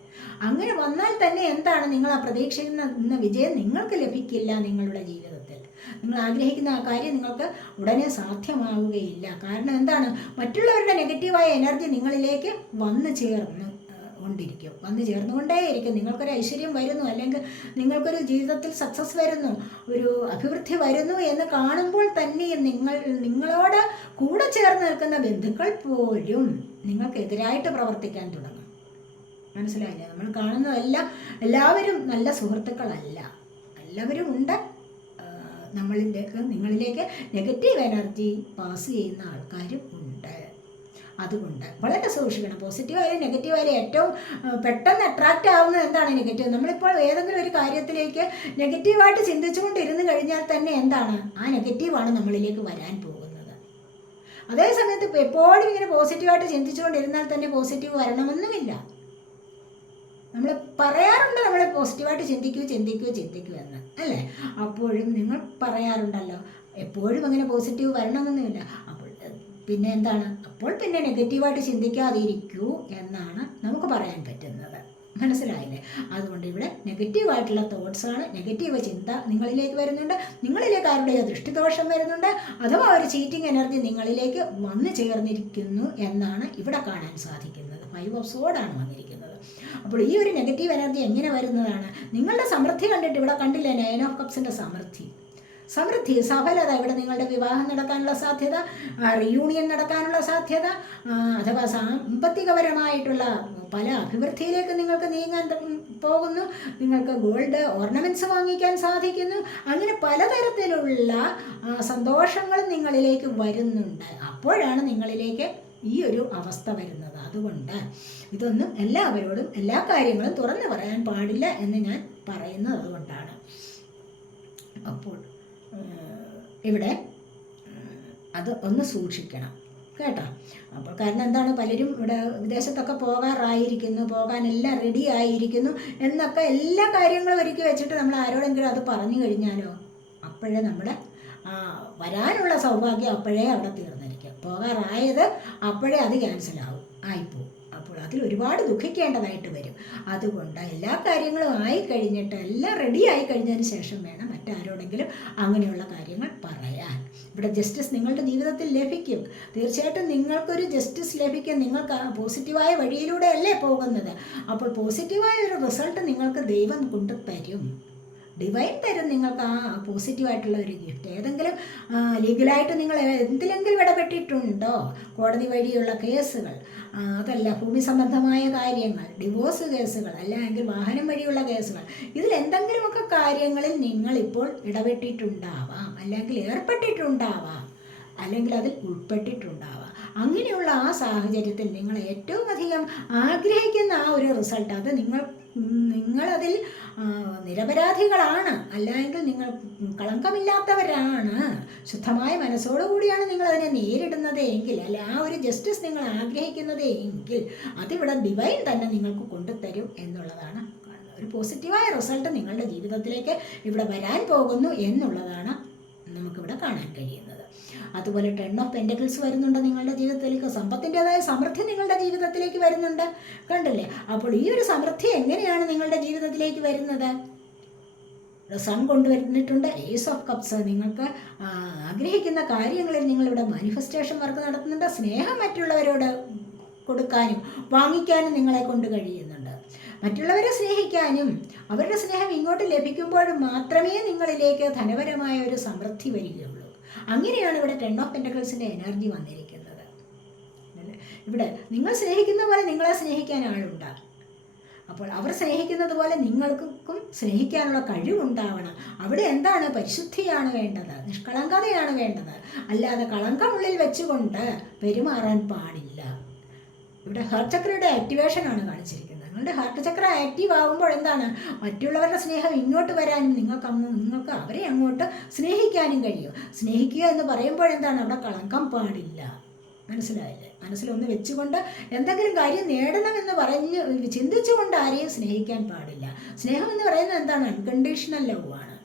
അങ്ങനെ വന്നാൽ തന്നെ എന്താണ്, നിങ്ങൾ ആ പ്രതീക്ഷിക്കുന്ന വിജയം നിങ്ങൾക്ക് ലഭിക്കില്ല. നിങ്ങളുടെ ജീവിതത്തിൽ നിങ്ങൾ ആഗ്രഹിക്കുന്ന ആ കാര്യം നിങ്ങൾക്ക് ഉടനെ സാധ്യമാവുകയില്ല. കാരണം എന്താണ്, മറ്റുള്ളവരുടെ നെഗറ്റീവായ എനർജി നിങ്ങളിലേക്ക് വന്നു ചേർന്നുകൊണ്ടേയിരിക്കും. നിങ്ങൾക്കൊരു ഐശ്വര്യം വരുന്നു, അല്ലെങ്കിൽ നിങ്ങൾക്കൊരു ജീവിതത്തിൽ സക്സസ് വരുന്നു, ഒരു അഭിവൃദ്ധി വരുന്നു എന്ന് കാണുമ്പോൾ തന്നെ നിങ്ങളോട് കൂടെ ചേർന്ന് നിൽക്കുന്ന ബന്ധുക്കൾ പോലും നിങ്ങൾക്കെതിരായിട്ട് പ്രവർത്തിക്കാൻ തുടങ്ങും. മനസ്സിലായില്ലേ? നമ്മൾ കാണുന്നതെല്ലാം എല്ലാവരും നല്ല സുഹൃത്തുക്കളല്ല. എല്ലാവരും ഉണ്ട്. നിങ്ങളിലേക്ക് നെഗറ്റീവ് എനർജി പാസ് ചെയ്യുന്ന ആൾക്കാരും ഉണ്ട്. അതുകൊണ്ട് വളരെ സൂക്ഷിക്കണം. പോസിറ്റീവായാലും നെഗറ്റീവായാലും ഏറ്റവും പെട്ടെന്ന് അട്രാക്റ്റ് ആവുന്നത് എന്താണ്? നെഗറ്റീവ്. നമ്മളിപ്പോൾ ഏതെങ്കിലും ഒരു കാര്യത്തിലേക്ക് നെഗറ്റീവായിട്ട് ചിന്തിച്ചുകൊണ്ടിരുന്ന് കഴിഞ്ഞാൽ തന്നെ എന്താണ്, ആ നെഗറ്റീവാണ് നമ്മളിലേക്ക് വരാൻ പോകുന്നത്. അതേ സമയത്ത് എപ്പോഴും ഇങ്ങനെ പോസിറ്റീവായിട്ട് ചിന്തിച്ചുകൊണ്ടിരുന്നാൽ തന്നെ പോസിറ്റീവ് വരണമെന്നുമില്ല. നമ്മൾ പറയാറുണ്ട്, നമ്മൾ പോസിറ്റീവായിട്ട് ചിന്തിക്കൂ എന്ന്, അല്ലേ? അപ്പോഴും നിങ്ങൾ പറയാറുണ്ടല്ലോ എപ്പോഴും അങ്ങനെ പോസിറ്റീവ് വരണമെന്നൊന്നുമില്ല. അപ്പോൾ പിന്നെ എന്താണ്, അപ്പോൾ പിന്നെ നെഗറ്റീവായിട്ട് ചിന്തിക്കാതിരിക്കൂ എന്നാണ് നമുക്ക് പറയാൻ പറ്റുന്നത്. മനസ്സിലായില്ലേ? അതുകൊണ്ട് ഇവിടെ നെഗറ്റീവായിട്ടുള്ള തോട്ട്സാണ്, നെഗറ്റീവ് ചിന്ത നിങ്ങളിലേക്ക് വരുന്നുണ്ട്, നിങ്ങളിലേക്ക് ആരുടെയോ ദൃഷ്ടിദോഷം വരുന്നുണ്ട്, അഥവാ ഒരു ചീറ്റിംഗ് എനർജി നിങ്ങളിലേക്ക് വന്നു ചേർന്നിരിക്കുന്നു എന്നാണ് ഇവിടെ കാണാൻ സാധിക്കുന്നത്. 5 ഓഫ് സോഡാണ് വന്നിരിക്കുന്നത്. അപ്പോൾ ഈ ഒരു നെഗറ്റീവ് എനർജി എങ്ങനെ വരുന്നതാണ്? നിങ്ങളുടെ സമൃദ്ധി കണ്ടിട്ട് ഇവിടെ കണ്ടില്ലേ 9 ഓഫ് കപ്സിൻ്റെ സമൃദ്ധി, സഫലത. ഇവിടെ നിങ്ങളുടെ വിവാഹം നടക്കാനുള്ള സാധ്യത, റിയൂണിയൻ നടക്കാനുള്ള സാധ്യത, അഥവാ സാമ്പത്തികപരമായിട്ടുള്ള പല അഭിവൃദ്ധിയിലേക്ക് നിങ്ങൾക്ക് നീങ്ങാൻ പോകുന്നു. നിങ്ങൾക്ക് ഗോൾഡ് ഓർണമെൻറ്റ്സ് വാങ്ങിക്കാൻ സാധിക്കുന്നു. അങ്ങനെ പലതരത്തിലുള്ള സന്തോഷങ്ങൾ നിങ്ങളിലേക്ക് വരുന്നുണ്ട്. അപ്പോഴാണ് നിങ്ങളിലേക്ക് ഈ ഒരു അവസ്ഥ വരുന്നത്. അതുകൊണ്ട് ഇതൊന്നും എല്ലാവരോടും എല്ലാ കാര്യങ്ങളും തുറന്നു പറയാൻ പാടില്ല എന്ന് ഞാൻ പറയുന്നത് അതുകൊണ്ടാണ്. അപ്പോൾ ഇവിടെ അത് ഒന്ന് സൂക്ഷിക്കണം കേട്ടോ. അപ്പോൾ കാരണം എന്താണ്, പലരും ഇവിടെ വിദേശത്തൊക്കെ പോകാറായിരിക്കുന്നു, പോകാനെല്ലാം റെഡി ആയിരിക്കുന്നു എന്നൊക്കെ എല്ലാ കാര്യങ്ങളും ഒരുക്കി വെച്ചിട്ട് നമ്മൾ ആരോടെങ്കിലും അത് പറഞ്ഞു കഴിഞ്ഞാലോ അപ്പോഴേ നമ്മുടെ വരാനുള്ള സൗഭാഗ്യം അപ്പോഴേ അവിടെ തീർന്നിരിക്കും. പോകാറായത് അപ്പോഴേ അത് ക്യാൻസലാവും, ആയിപ്പോവും. അപ്പോൾ അതിൽ ഒരുപാട് ദുഃഖിക്കേണ്ടതായിട്ട് വരും. അതുകൊണ്ട് എല്ലാ കാര്യങ്ങളും ആയിക്കഴിഞ്ഞിട്ട് എല്ലാം റെഡി ആയി കഴിഞ്ഞതിന് ശേഷം വേണം മറ്റാരോടെങ്കിലും അങ്ങനെയുള്ള കാര്യങ്ങൾ പറയാൻ. ഇവിടെ ജസ്റ്റിസ് നിങ്ങളുടെ ജീവിതത്തിൽ ലഭിക്കും. തീർച്ചയായിട്ടും നിങ്ങൾക്കൊരു ജസ്റ്റിസ് ലഭിക്കും. നിങ്ങൾക്ക് പോസിറ്റീവായ വഴിയിലൂടെ അല്ലേ പോകുന്നത്. അപ്പോൾ പോസിറ്റീവായ ഒരു റിസൾട്ട് നിങ്ങൾക്ക് ദൈവം കൊണ്ടുതരും, ഡിവൈൻ തരും നിങ്ങൾക്ക് ആ പോസിറ്റീവായിട്ടുള്ള ഒരു ഗിഫ്റ്റ്. ഏതെങ്കിലും ലീഗലായിട്ട് നിങ്ങൾ എന്തിലെങ്കിലും ഇടപെട്ടിട്ടുണ്ടോ? കോടതി വഴിയുള്ള കേസുകൾ, അതല്ല ഭൂമി സംബന്ധമായ കാര്യങ്ങൾ, ഡിവോഴ്സ് കേസുകൾ, അല്ലെങ്കിൽ വാഹനം വഴിയുള്ള കേസുകൾ, ഇതിലെന്തെങ്കിലുമൊക്കെ കാര്യങ്ങളിൽ നിങ്ങളിപ്പോൾ ഇടപെട്ടിട്ടുണ്ടാവാം, അല്ലെങ്കിൽ ഏർപ്പെട്ടിട്ടുണ്ടാവാം, അല്ലെങ്കിൽ അതിൽ ഉൾപ്പെട്ടിട്ടുണ്ടാവാം. അങ്ങനെയുള്ള ആ സാഹചര്യത്തിൽ നിങ്ങൾ ഏറ്റവും അധികം ആഗ്രഹിക്കുന്ന ആ ഒരു റിസൾട്ട്, അത് നിങ്ങളതിൽ നിരപരാധികളാണ്, അല്ലെങ്കിൽ നിങ്ങൾ കളങ്കമില്ലാത്തവരാണ്, ശുദ്ധമായ മനസ്സോടുകൂടിയാണ് നിങ്ങളതിനെ നേരിടുന്നത് എങ്കിൽ, അല്ല ആ ഒരു ജസ്റ്റിസ് നിങ്ങൾ ആഗ്രഹിക്കുന്നത് എങ്കിൽ അതിവിടെ ഡിവൈൻ തന്നെ നിങ്ങൾക്ക് കൊണ്ടുതരും എന്നുള്ളതാണ് കാണുന്നത്. ഒരു പോസിറ്റീവായ റിസൾട്ട് നിങ്ങളുടെ ജീവിതത്തിലേക്ക് ഇവിടെ വരാൻ പോകുന്നു എന്നുള്ളതാണ് നമുക്കിവിടെ കാണാൻ കഴിയുന്നത്. അതുപോലെ 10 ഓഫ് പെൻറ്റക്കിൾസ് വരുന്നുണ്ട് നിങ്ങളുടെ ജീവിതത്തിലേക്ക്. സമ്പത്തിൻ്റെതായ സമൃദ്ധി നിങ്ങളുടെ ജീവിതത്തിലേക്ക് വരുന്നുണ്ട്, കണ്ടില്ലേ? അപ്പോൾ ഈ ഒരു സമൃദ്ധി എങ്ങനെയാണ് നിങ്ങളുടെ ജീവിതത്തിലേക്ക് വരുന്നത്? സൺ കൊണ്ടുവന്നിട്ടുണ്ട്, ഏസ് ഓഫ് കപ്സ്. നിങ്ങൾക്ക് ആഗ്രഹിക്കുന്ന കാര്യങ്ങളിൽ നിങ്ങളിവിടെ മാനിഫെസ്റ്റേഷൻ വർക്ക് നടത്തുന്നുണ്ട്. സ്നേഹം മറ്റുള്ളവരോട് കൊടുക്കാനും വാങ്ങിക്കാനും നിങ്ങളെ കൊണ്ട് കഴിയുന്നുണ്ട്. മറ്റുള്ളവരെ സ്നേഹിക്കാനും അവരുടെ സ്നേഹം ഇങ്ങോട്ട് ലഭിക്കുമ്പോഴും മാത്രമേ നിങ്ങളിലേക്ക് ധനപരമായ ഒരു സമൃദ്ധി വരികയുള്ളൂ. അങ്ങനെയാണ് ഇവിടെ 10 ഓഫ് പെൻറ്റക്കിൾസിൻ്റെ എനർജി വന്നിരിക്കുന്നത്. ഇവിടെ നിങ്ങൾ സ്നേഹിക്കുന്ന പോലെ നിങ്ങളെ സ്നേഹിക്കാൻ ആളുണ്ടാകും. അപ്പോൾ അവർ സ്നേഹിക്കുന്നത് പോലെ നിങ്ങൾക്കും സ്നേഹിക്കാനുള്ള കഴിവുണ്ടാവണം. അവിടെ എന്താണ്? പരിശുദ്ധിയാണ് വേണ്ടത്, നിഷ്കളങ്കതയാണ് വേണ്ടത്. അല്ലാതെ കളങ്കമുള്ളിൽ വെച്ചുകൊണ്ട് പെരുമാറാൻ പാടില്ല. ഇവിടെ ഹാർട്ട് ചക്രയുടെ ആക്ടിവേഷനാണ് കാണിച്ചിരിക്കുന്നത്. നിങ്ങളുടെ ഹാർട്ട് ചക്ര ആക്റ്റീവ് ആകുമ്പോൾ എന്താണ്? മറ്റുള്ളവരുടെ സ്നേഹം ഇങ്ങോട്ട് വരാനും നിങ്ങൾക്ക് അവരെ അങ്ങോട്ട് സ്നേഹിക്കാനും കഴിയും. സ്നേഹിക്കുക എന്ന് പറയുമ്പോൾ എന്താണ്? അവിടെ കളങ്കം പാടില്ല. മനസ്സിലായില്ലേ? മനസ്സിലൊന്ന് വെച്ചുകൊണ്ട് എന്തെങ്കിലും കാര്യം നേടണമെന്ന് പറഞ്ഞ് ചിന്തിച്ചുകൊണ്ട് ആരെയും സ്നേഹിക്കാൻ പാടില്ല. സ്നേഹം എന്ന് പറയുന്നത് എന്താണ്? അൺകണ്ടീഷണൽ ലവ് ആണ്.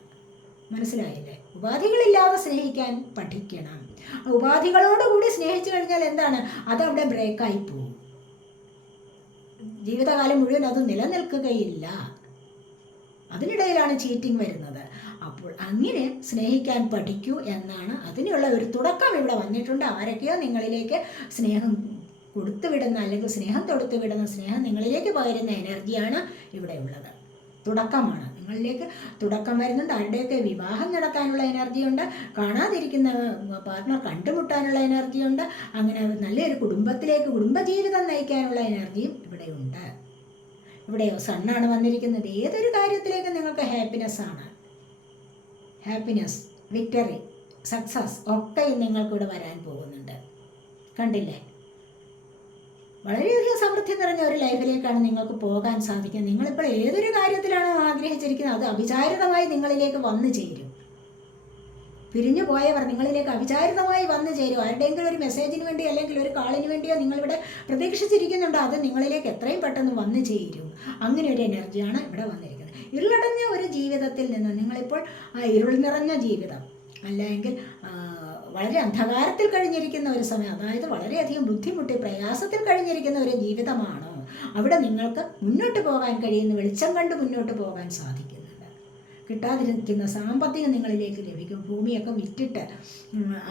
മനസ്സിലായില്ലേ? ഉപാധികളില്ലാതെ സ്നേഹിക്കാൻ പഠിക്കണം. ഉപാധികളോടുകൂടി സ്നേഹിച്ചു കഴിഞ്ഞാൽ എന്താണ്? അതവിടെ ബ്രേക്കായി പോകും. ജീവിതകാലം മുഴുവൻ അത് നിലനിൽക്കുകയില്ല. അതിനിടയിലാണ് ചീറ്റിംഗ് വരുന്നത്. അപ്പോൾ അങ്ങനെ സ്നേഹിക്കാൻ പഠിക്കൂ എന്നാണ്. അതിനുള്ള ഒരു തുടക്കം ഇവിടെ വന്നിട്ടുണ്ട്. ആരൊക്കെയോ നിങ്ങളിലേക്ക് സ്നേഹം കൊടുത്തുവിടുന്ന, അല്ലെങ്കിൽ സ്നേഹം തൊടുത്തുവിടുന്ന, സ്നേഹം നിങ്ങളിലേക്ക് പകരുന്ന എനർജിയാണ് ഇവിടെ ഉള്ളത്. തുടക്കമാണ്, നിങ്ങളിലേക്ക് തുടക്കം വരുന്നുണ്ട്. ആരുടെയൊക്കെ വിവാഹം നടക്കാനുള്ള എനർജിയുണ്ട്, കാണാതിരിക്കുന്ന പാർട്ട്ണർ കണ്ടുമുട്ടാനുള്ള എനർജിയുണ്ട്, അങ്ങനെ നല്ലൊരു കുടുംബജീവിതം നയിക്കാനുള്ള എനർജിയും ഇവിടെയുണ്ട്. ഇവിടെയോ സണ്ണാണ് വന്നിരിക്കുന്നത്. ഏതൊരു കാര്യത്തിലേക്ക് നിങ്ങൾക്ക് ഹാപ്പിനെസ്, വിക്ടറി, സക്സസ് ഒക്കെ നിങ്ങൾക്കിവിടെ വരാൻ പോകുന്നുണ്ട്. കണ്ടില്ലേ? വളരെയധികം സമൃദ്ധി നിറഞ്ഞ ഒരു ലൈഫിലേക്കാണ് നിങ്ങൾക്ക് പോകാൻ സാധിക്കുന്നത്. നിങ്ങളിപ്പോൾ ഏതൊരു കാര്യത്തിലാണോ ആഗ്രഹിച്ചിരിക്കുന്നത് അത് അവിചാരിതമായി നിങ്ങളിലേക്ക് വന്നു ചേരും. പിരിഞ്ഞു പോയവർ നിങ്ങളിലേക്ക് അവിചാരിതമായി വന്നു ചേരും. ആരുടെയെങ്കിലും ഒരു മെസ്സേജിന് വേണ്ടി അല്ലെങ്കിൽ ഒരു കാളിന് വേണ്ടിയോ നിങ്ങളിവിടെ പ്രതീക്ഷിച്ചിരിക്കുന്നുണ്ടോ, അത് നിങ്ങളിലേക്ക് എത്രയും പെട്ടെന്ന് വന്നു ചേരും. അങ്ങനെ ഒരു എനർജിയാണ് ഇവിടെ വന്നിരിക്കുന്നത്. ഇരുളടഞ്ഞ ഒരു ജീവിതത്തിൽ നിന്ന് നിങ്ങളിപ്പോൾ ഇരുൾ നിറഞ്ഞ ജീവിതം, അല്ലെങ്കിൽ വളരെ അന്ധകാരത്തിൽ കഴിഞ്ഞിരിക്കുന്ന ഒരു സമയം, അതായത് വളരെയധികം ബുദ്ധിമുട്ടി പ്രയാസത്തിൽ കഴിഞ്ഞിരിക്കുന്ന ഒരു ജീവിതമാണോ അവിടെ നിങ്ങൾക്ക് മുന്നോട്ട് പോകാൻ കഴിയുന്ന വെളിച്ചം കണ്ട് മുന്നോട്ട് പോകാൻ സാധിക്കുന്നുണ്ട്. കിട്ടാതിരിക്കുന്ന സാമ്പത്തികം നിങ്ങളിലേക്ക് ലഭിക്കും. ഭൂമിയൊക്കെ വിറ്റിട്ട്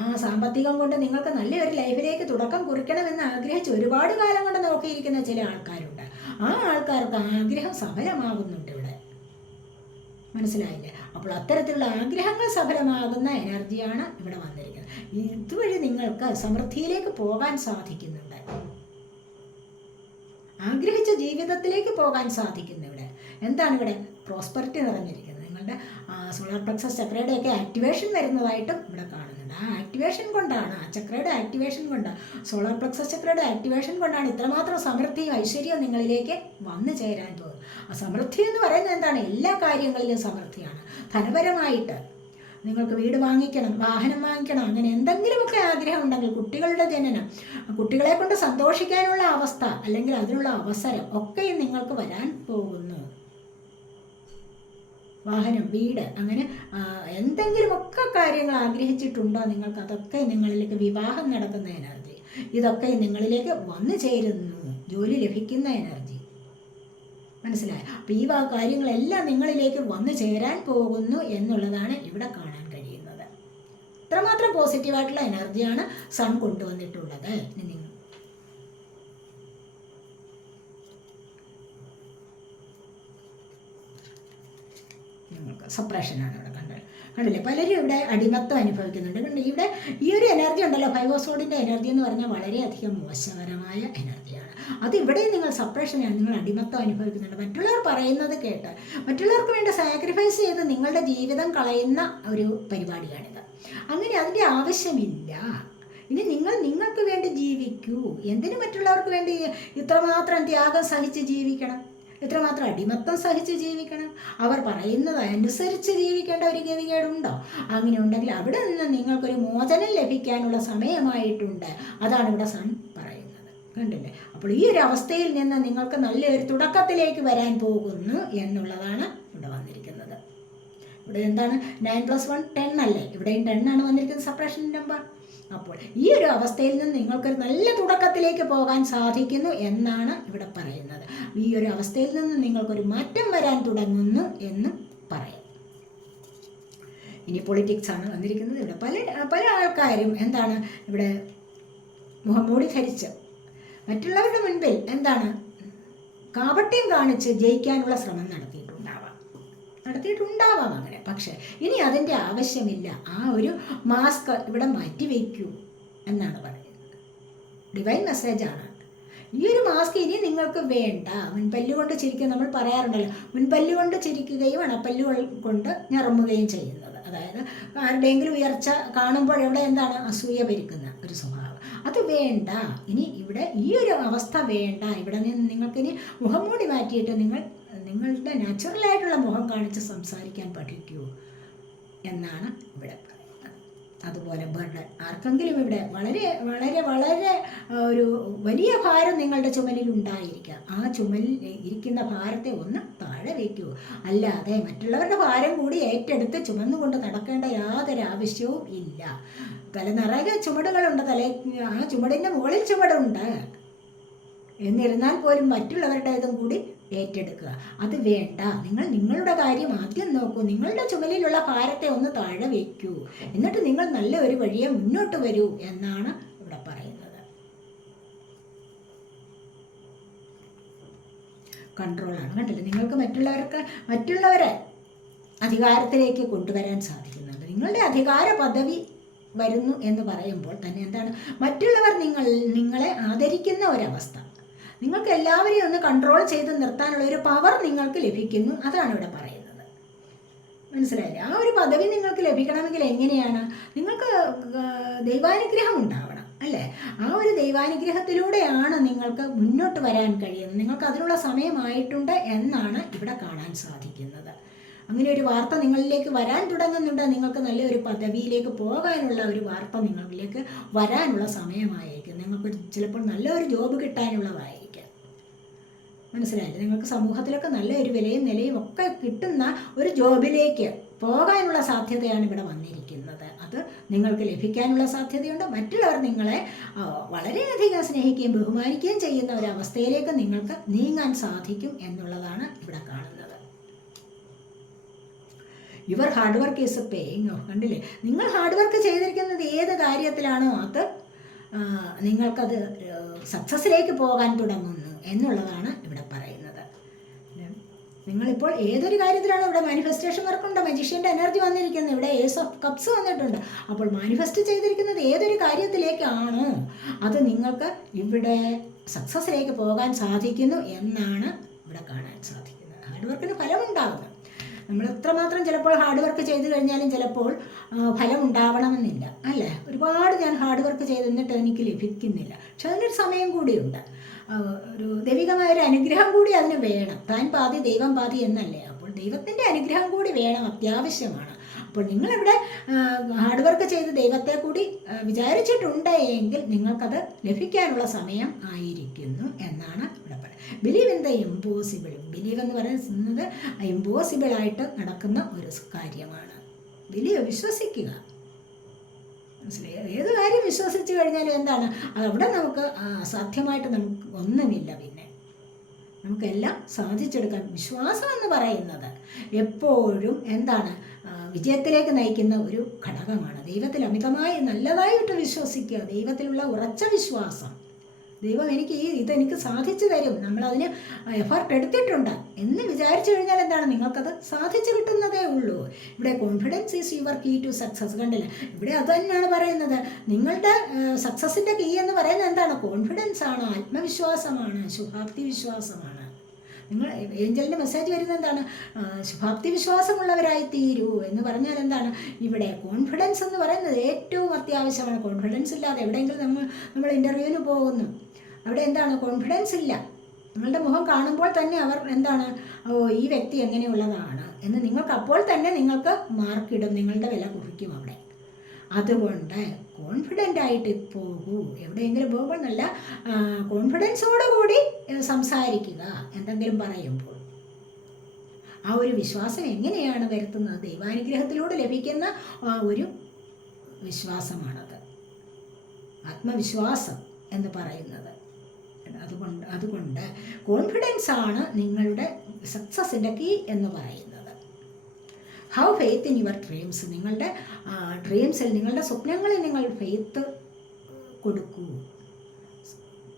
ആ സാമ്പത്തികം കൊണ്ട് നിങ്ങൾക്ക് നല്ലൊരു ലൈഫിലേക്ക് തുടക്കം കുറിക്കണമെന്ന് ആഗ്രഹിച്ച് ഒരുപാട് കാലം കൊണ്ട് നോക്കിയിരിക്കുന്ന ചില ആൾക്കാരുണ്ട്. ആ ആൾക്കാർക്ക് ആഗ്രഹം സഫലമാകുന്നുണ്ട് ഇവിടെ. മനസ്സിലായില്ലേ? അപ്പോൾ അത്തരത്തിലുള്ള ആഗ്രഹങ്ങൾ സഫലമാകുന്ന എനർജിയാണ് ഇവിടെ വന്നിരിക്കുന്നത്. ഇതുവഴി നിങ്ങൾക്ക് സമൃദ്ധിയിലേക്ക് പോകാൻ സാധിക്കുന്നുണ്ട്. ആഗ്രഹിച്ച ജീവിതത്തിലേക്ക് പോകാൻ സാധിക്കുന്നു. ഇവിടെ എന്താണ്? ഇവിടെ പ്രോസ്പെറിറ്റി നിറഞ്ഞിരിക്കുന്നത്. നിങ്ങളുടെ സോളാർ പ്ലക്സസ് ചക്രയുടെയൊക്കെ ആക്ടിവേഷൻ വരുന്നതായിട്ടും ഇവിടെ കാണുന്നുണ്ട്. ആ ആക്ടിവേഷൻ കൊണ്ടാണ്, ആ ചക്രയുടെ ആക്ടിവേഷൻ കൊണ്ടാണ്, സോളാർ പ്ലക്സസ് ചക്രയുടെ ആക്ടിവേഷൻ കൊണ്ടാണ് ഇത്രമാത്രം സമൃദ്ധിയും ഐശ്വര്യവും നിങ്ങളിലേക്ക് വന്നു ചേരാൻ പോകുന്നത്. ആ സമൃദ്ധി എന്ന് പറയുന്നത് എന്താണ്? എല്ലാ കാര്യങ്ങളിലും സമൃദ്ധിയാണ്. ധനപരമായിട്ട് നിങ്ങൾക്ക് വീട് വാങ്ങിക്കണം, വാഹനം വാങ്ങിക്കണം, അങ്ങനെ എന്തെങ്കിലുമൊക്കെ ആഗ്രഹം ഉണ്ടെങ്കിൽ, കുട്ടികളുടെ ജനനം, കുട്ടികളെ കൊണ്ട് സന്തോഷിക്കാനുള്ള അവസ്ഥ അല്ലെങ്കിൽ അതിനുള്ള അവസരം ഒക്കെയും നിങ്ങൾക്ക് വരാൻ പോകുന്നു. വാഹനം, വീട്, അങ്ങനെ എന്തെങ്കിലുമൊക്കെ കാര്യങ്ങൾ ആഗ്രഹിച്ചിട്ടുണ്ടോ നിങ്ങൾക്ക്, അതൊക്കെ നിങ്ങളിലേക്ക്, വിവാഹം നടക്കുന്ന എനർജി, ഇതൊക്കെ നിങ്ങളിലേക്ക് വന്നു ചേരുന്നു. ജോലി ലഭിക്കുന്ന എനർജി. മനസ്സിലായോ? അപ്പോൾ ഈ കാര്യങ്ങളെല്ലാം നിങ്ങളിലേക്ക് വന്നു ചേരാൻ പോകുന്നു എന്നുള്ളതാണ് ഇവിടെ കാണാൻ കഴിയുന്നത്. ഇത്രമാത്രം പോസിറ്റീവായിട്ടുള്ള എനർജിയാണ് സൺ കൊണ്ടുവന്നിട്ടുള്ളത്. സപ്രഷനാണ് ഇവിടെ കണ്ടില്ലേ? പലരും ഇവിടെ അടിമത്തം അനുഭവിക്കുന്നുണ്ട്. ഇവിടെ ഈ ഒരു എനർജി ഉണ്ടല്ലോ, 5 ഓഫ് സോഡിൻ്റെ എനർജി എന്ന് പറഞ്ഞാൽ വളരെയധികം മോശകരമായ എനർജിയാണ്. അതിവിടെ നിങ്ങൾ സപ്രഷനാണ്, നിങ്ങൾ അടിമത്തം അനുഭവിക്കുന്നുണ്ട്. മറ്റുള്ളവർ പറയുന്നത് കേട്ട് മറ്റുള്ളവർക്ക് വേണ്ടി സാക്രിഫൈസ് ചെയ്ത് നിങ്ങളുടെ ജീവിതം കളയുന്ന ഒരു പരിപാടിയാണിത്. അങ്ങനെ അതിൻ്റെ ആവശ്യമില്ല. ഇനി നിങ്ങൾക്ക് വേണ്ടി ജീവിക്കൂ. എന്തിനു മറ്റുള്ളവർക്ക് വേണ്ടി ഇത്രമാത്രം ത്യാഗം സഹിച്ച് ജീവിക്കണം? ഇത്രമാത്രം അടിമത്തം സഹിച്ച് ജീവിക്കണം? അവർ പറയുന്നത് അനുസരിച്ച് ജീവിക്കേണ്ട ഒരു ഗതികേടുണ്ടോ? അങ്ങനെ ഉണ്ടെങ്കിൽ അവിടെ നിന്ന് നിങ്ങൾക്കൊരു മോചനം ലഭിക്കാനുള്ള സമയമായിട്ടുണ്ട്. അതാണ് ഇവിടെ സൺ പറയുന്നത്. കണ്ടില്ലേ? അപ്പോൾ ഈ ഒരു അവസ്ഥയിൽ നിന്ന് നിങ്ങൾക്ക് നല്ലൊരു തുടക്കത്തിലേക്ക് വരാൻ പോകുന്നു എന്നുള്ളതാണ് ഇവിടെ വന്നിരിക്കുന്നത്. ഇവിടെ എന്താണ്? 9+1 10 അല്ലേ? ഇവിടെയും 10 ആണ് വന്നിരിക്കുന്നത്, സപ്രഷൻ നമ്പർ. അപ്പോൾ ഈ ഒരു അവസ്ഥയിൽ നിന്ന് നിങ്ങൾക്കൊരു നല്ല തുടക്കത്തിലേക്ക് പോകാൻ സാധിക്കുന്നു എന്നാണ് ഇവിടെ പറയുന്നത്. ഈ ഒരു അവസ്ഥയിൽ നിന്ന് നിങ്ങൾക്കൊരു മാറ്റം വരാൻ തുടങ്ങുന്നു എന്ന് പറയാം. ഇനി പൊളിറ്റിക്സ് ആണ് വന്നിരിക്കുന്നത്. ഇവിടെ പല ആൾക്കാരും എന്താണ് ഇവിടെ മുഖംമൂടി ധരിച്ച് മറ്റുള്ളവരുടെ മുൻപിൽ എന്താണ് കാപട്യം കാണിച്ച് ജയിക്കാനുള്ള ശ്രമം നടത്തിയിട്ടുണ്ടാവാം അങ്ങനെ. പക്ഷേ ഇനി അതിൻ്റെ ആവശ്യമില്ല. ആ ഒരു മാസ്ക് ഇവിടെ മാറ്റിവെക്കൂ എന്നാണ് പറയുന്നത്. ഡിവൈൻ മെസ്സേജാണ്. ഈ ഒരു മാസ്ക് ഇനി നിങ്ങൾക്ക് വേണ്ട. മുൻപല്ലുകൊണ്ട് ചിരിക്കുക, നമ്മൾ പറയാറുണ്ടല്ലോ, മുൻപല്ലുകൊണ്ട് ചിരിക്കുകയും അണപ്പല്ലുകൾ കൊണ്ട് ഞെറുമ്പുകയും ചെയ്യുന്നത്. അതായത് ആരുടെയെങ്കിലും ഉയർച്ച കാണുമ്പോൾ ഇവിടെ എന്താണ് അസൂയ ഭരിക്കുന്ന ഒരു സ്വഭാവം. അത് വേണ്ട. ഇനി ഇവിടെ ഈ ഒരു അവസ്ഥ വേണ്ട. ഇവിടെ നിന്ന് നിങ്ങൾക്കിനി മുഖംമൂടി മാറ്റിയിട്ട് നിങ്ങളുടെ നാച്ചുറലായിട്ടുള്ള മുഖം കാണിച്ച് സംസാരിക്കാൻ പഠിക്കൂ എന്നാണ് ഇവിടെ പറയുന്നത്. അതുപോലെ ബർഡൻ, ആർക്കെങ്കിലും ഇവിടെ വളരെ വളരെ വളരെ ഒരു വലിയ ഭാരം നിങ്ങളുടെ ചുമലിൽ ഉണ്ടായിരിക്കാം. ആ ചുമലിൽ ഇരിക്കുന്ന ഭാരത്തെ ഒന്ന് താഴെ വയ്ക്കൂ. അല്ലാതെ മറ്റുള്ളവരുടെ ഭാരം കൂടി ഏറ്റെടുത്ത് ചുമന്നുകൊണ്ട് നടക്കേണ്ട യാതൊരു ആവശ്യവും ഇല്ല. തല നിറയെ ചുമടുകളുണ്ട്, ആ ചുമടിൻ്റെ മുകളിൽ ചുമടുണ്ട്. എന്നിരുന്നാൽ പോലും മറ്റുള്ളവരുടേതും കൂടി ഏറ്റെടുക്കുക. അത് വേണ്ട. നിങ്ങളുടെ കാര്യം ആദ്യം നോക്കൂ. നിങ്ങളുടെ ചുമലിലുള്ള ഭാരത്തെ ഒന്ന് താഴെ വയ്ക്കൂ. എന്നിട്ട് നിങ്ങൾ നല്ല ഒരു വഴിയെ മുന്നോട്ട് വരൂ എന്നാണ് ഇവിടെ പറയുന്നത്. കൺട്രോളാണ്. കണ്ടില്ലേ? നിങ്ങൾക്ക് മറ്റുള്ളവരെ അധികാരത്തിലേക്ക് കൊണ്ടുവരാൻ സാധിക്കുന്നുണ്ട്. നിങ്ങളുടെ അധികാര പദവി വരുന്നു എന്ന് പറയുമ്പോൾ തന്നെ എന്താണ്, മറ്റുള്ളവർ നിങ്ങളെ ആദരിക്കുന്ന ഒരവസ്ഥ. നിങ്ങൾക്ക് എല്ലാവരെയും ഒന്ന് കൺട്രോൾ ചെയ്ത് നിർത്താനുള്ള ഒരു പവർ നിങ്ങൾക്ക് ലഭിക്കുന്നു. അതാണ് ഇവിടെ പറയുന്നത്. മനസ്സിലായില്ലേ? ആ ഒരു പദവി നിങ്ങൾക്ക് ലഭിക്കണമെങ്കിൽ എങ്ങനെയാണ്? നിങ്ങൾക്ക് ദൈവാനുഗ്രഹം ഉണ്ടാവണം, അല്ലേ? ആ ഒരു ദൈവാനുഗ്രഹത്തിലൂടെയാണ് നിങ്ങൾക്ക് മുന്നോട്ട് വരാൻ കഴിയുന്നത്. നിങ്ങൾക്ക് അതിനുള്ള സമയമായിട്ടുണ്ട് എന്നാണ് ഇവിടെ കാണാൻ സാധിക്കുന്നത്. അങ്ങനെ ഒരു വാർത്ത നിങ്ങളിലേക്ക് വരാൻ തുടങ്ങുന്നുണ്ട്. നിങ്ങൾക്ക് നല്ലൊരു പദവിയിലേക്ക് പോകാനുള്ള ഒരു വാർത്ത നിങ്ങളിലേക്ക് വരാനുള്ള സമയമായിരിക്കും. നിങ്ങൾക്ക് ചിലപ്പോൾ നല്ലൊരു ജോബ് കിട്ടാനുള്ളതായിരിക്കും. മനസ്സിലായില്ലേ? നിങ്ങൾക്ക് സമൂഹത്തിലൊക്കെ നല്ലൊരു വിലയും നിലയും ഒക്കെ കിട്ടുന്ന ഒരു ജോബിലേക്ക് പോകാനുള്ള സാധ്യതയാണ് ഇവിടെ വന്നിരിക്കുന്നത്. അത് നിങ്ങൾക്ക് ലഭിക്കാനുള്ള സാധ്യതയുണ്ട്. മറ്റുള്ളവർ നിങ്ങളെ വളരെയധികം സ്നേഹിക്കുകയും ബഹുമാനിക്കുകയും ചെയ്യുന്ന ഒരവസ്ഥയിലേക്ക് നിങ്ങൾക്ക് നീങ്ങാൻ സാധിക്കും എന്നുള്ളതാണ് ഇവിടെ കാണുന്നത്. Your hard work is paying of. കണ്ടില്ലേ, നിങ്ങൾ ഹാർഡ് വർക്ക് ചെയ്തിരിക്കുന്നത് ഏത് കാര്യത്തിലാണോ അത് നിങ്ങൾക്കത് സക്സസ്സിലേക്ക് പോകാൻ തുടങ്ങുന്നു എന്നുള്ളതാണ് ഇവിടെ പറയുന്നത്. നിങ്ങളിപ്പോൾ ഏതൊരു കാര്യത്തിലാണോ, ഇവിടെ മാനിഫെസ്റ്റേഷൻ വർക്കുണ്ട്, മജീഷ്യൻ്റെ എനർജി വന്നിരിക്കുന്നത്, ഇവിടെ ഏസ് ഓഫ് കപ്സ് വന്നിട്ടുണ്ട്. അപ്പോൾ മാനിഫെസ്റ്റ് ചെയ്തിരിക്കുന്നത് ഏതൊരു കാര്യത്തിലേക്കാണോ അത് നിങ്ങൾക്ക് ഇവിടെ സക്സസ്സിലേക്ക് പോകാൻ സാധിക്കുന്നു എന്നാണ് ഇവിടെ കാണാൻ സാധിക്കുന്നത്. ഹാർഡ് വർക്കിന് ഫലമുണ്ടാകുന്നു. നമ്മൾ എത്രമാത്രം ചിലപ്പോൾ ഹാർഡ് വർക്ക് ചെയ്ത് കഴിഞ്ഞാലും ചിലപ്പോൾ ഫലം ഉണ്ടാവണമെന്നില്ല, അല്ലേ? ഒരുപാട് ഞാൻ ഹാർഡ് വർക്ക് ചെയ്തിട്ട് എനിക്ക് ലഭിക്കുന്നില്ല. പക്ഷെ അതിനൊരു സമയം കൂടിയുണ്ട്. ഒരു ദൈവികമായൊരു അനുഗ്രഹം കൂടി അതിന് വേണം. താൻ പാതി ദൈവം പാതി എന്നല്ലേ? അപ്പോൾ ദൈവത്തിൻ്റെ അനുഗ്രഹം കൂടി വേണം, അത്യാവശ്യമാണ്. അപ്പോൾ നിങ്ങളിവിടെ ഹാർഡ് വർക്ക് ചെയ്ത് ദൈവത്തെ കൂടി വിചാരിച്ചിട്ടുണ്ട് എങ്കിൽ നിങ്ങൾക്കത് ലഭിക്കാനുള്ള സമയം ആയിരിക്കുന്നു എന്നാണ് ഇവിടെ പറയുന്നത്. Believe in the impossible. Believe എന്ന് പറയുന്നത് ഇമ്പോസിബിളായിട്ട് നടക്കുന്ന ഒരു കാര്യമാണ്. വിശ്വസിക്കുക. മനസ്സിലായി? ഏത് കാര്യം വിശ്വസിച്ച് കഴിഞ്ഞാലും എന്താണ്, അവിടെ നമുക്ക് അസാധ്യമായിട്ട് നമുക്ക് ഒന്നുമില്ല. പിന്നെ നമുക്കെല്ലാം സാധിച്ചെടുക്കാൻ വിശ്വാസം എന്ന് പറയുന്നത് എപ്പോഴും എന്താണ്, വിജയത്തിലേക്ക് നയിക്കുന്ന ഒരു ഘടകമാണ്. ദൈവത്തിൽ അമിതമായി നല്ലതായിട്ട് വിശ്വസിക്കുക. ദൈവത്തിലുള്ള ഉറച്ച വിശ്വാസം. ദൈവം ഇതെനിക്ക് സാധിച്ചു തരും, നമ്മളതിന് എഫർട്ട് എടുത്തിട്ടുണ്ട് എന്ന് വിചാരിച്ചു കഴിഞ്ഞാൽ എന്താണ്, നിങ്ങൾക്കത് സാധിച്ചു കിട്ടുന്നതേ ഉള്ളൂ. ഇവിടെ confidence is your key to success. കണ്ടില്ല, ഇവിടെ അത് തന്നെയാണ് പറയുന്നത്. നിങ്ങളുടെ സക്സസിൻ്റെ കീ എന്ന് പറയുന്നത് എന്താണ്? കോൺഫിഡൻസ് ആണ്, ആത്മവിശ്വാസമാണ്, ശുഭാപ്തി വിശ്വാസമാണ്. നിങ്ങൾ ഏഞ്ചലിൻ്റെ മെസ്സേജ് വരുന്നത് എന്താണ്? ശുഭാപ്തി വിശ്വാസമുള്ളവരായി തീരൂ എന്ന് പറഞ്ഞാൽ എന്താണ്? ഇവിടെ കോൺഫിഡൻസ് എന്ന് പറയുന്നത് ഏറ്റവും അത്യാവശ്യമാണ്. കോൺഫിഡൻസ് ഇല്ലാതെ എവിടെയെങ്കിലും നമ്മൾ ഇൻ്റർവ്യൂവിന് പോകുന്നു, അവിടെ എന്താണ്, കോൺഫിഡൻസ് ഇല്ല. നിങ്ങളുടെ മുഖം കാണുമ്പോൾ തന്നെ അവർ എന്താണ്, ഈ വ്യക്തി എങ്ങനെയുള്ളതാണ് എന്ന് നിങ്ങൾക്ക് അപ്പോൾ തന്നെ നിങ്ങൾക്ക് മാർക്കിടും, നിങ്ങളുടെ വില കുറിക്കും അവിടെ. അതുകൊണ്ട് കോൺഫിഡൻ്റ് ആയിട്ട് പോകൂ. എവിടെയെങ്കിലും പോകുമ്പോൾ നല്ല കോൺഫിഡൻസോടുകൂടി സംസാരിക്കുക എന്തെങ്കിലും പറയുമ്പോൾ. ആ ഒരു വിശ്വാസം എങ്ങനെയാണ് വരുത്തുന്നത്? ദൈവാനുഗ്രഹത്തിലൂടെ ലഭിക്കുന്ന ആ ഒരു വിശ്വാസമാണത്, ആത്മവിശ്വാസം എന്ന് പറയുന്നത്. അതുകൊണ്ട് കോൺഫിഡൻസ് ആണ് നിങ്ങളുടെ സക്സസിൻ്റെ കീ എന്ന് പറയുന്നത്. Have faith in your dreams. നിങ്ങളുടെ ഡ്രീംസിൽ, നിങ്ങളുടെ സ്വപ്നങ്ങളിൽ നിങ്ങൾ ഫെയ്ത്ത് കൊടുക്കൂ.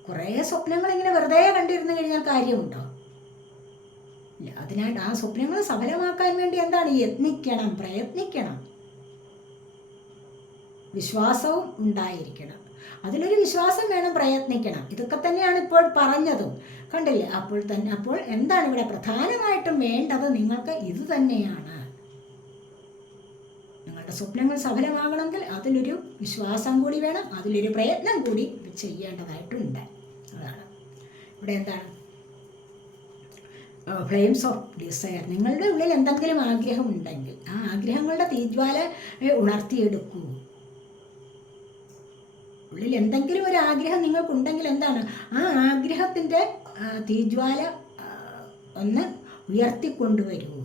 കുറേ സ്വപ്നങ്ങൾ ഇങ്ങനെ വെറുതെ കണ്ടിരുന്നു കഴിഞ്ഞാൽ കാര്യമുണ്ടോ? ഇല്ല. അതിനായിട്ട് ആ സ്വപ്നങ്ങൾ സഫലമാക്കാൻ വേണ്ടി എന്താണ്, യത്നിക്കണം, പ്രയത്നിക്കണം. വിശ്വാസവും ഉണ്ടായിരിക്കണം. അതിലൊരു വിശ്വാസം വേണം, പ്രയത്നിക്കണം. ഇതൊക്കെ തന്നെയാണ് ഇപ്പോൾ പറഞ്ഞതും. കണ്ടില്ലേ? അപ്പോൾ എന്താണ് ഇവിടെ പ്രധാനമായിട്ടും വേണ്ടത്? നിങ്ങൾക്ക് ഇത് തന്നെയാണ്. നിങ്ങളുടെ സ്വപ്നങ്ങൾ സഫലമാകണമെങ്കിൽ അതിലൊരു വിശ്വാസം കൂടി വേണം, അതിലൊരു പ്രയത്നം കൂടി ചെയ്യേണ്ടതായിട്ടുണ്ട്. അതാണ് ഇവിടെ എന്താണ്, ഫ്ലെയിംസ് ഓഫ് ഡിസയർ. നിങ്ങളുടെ ഉള്ളിൽ എന്തെങ്കിലും ആഗ്രഹം ഉണ്ടെങ്കിൽ ആ ആഗ്രഹങ്ങളുടെ തീജ്വാല ഉണർത്തിയെടുക്കൂ. ഉള്ളിൽ എന്തെങ്കിലും ഒരു ആഗ്രഹം നിങ്ങൾക്കുണ്ടെങ്കിൽ എന്താണ്, ആ ആഗ്രഹത്തിൻ്റെ തീജ്വാല ഒന്ന് ഉയർത്തിക്കൊണ്ടുവരൂ.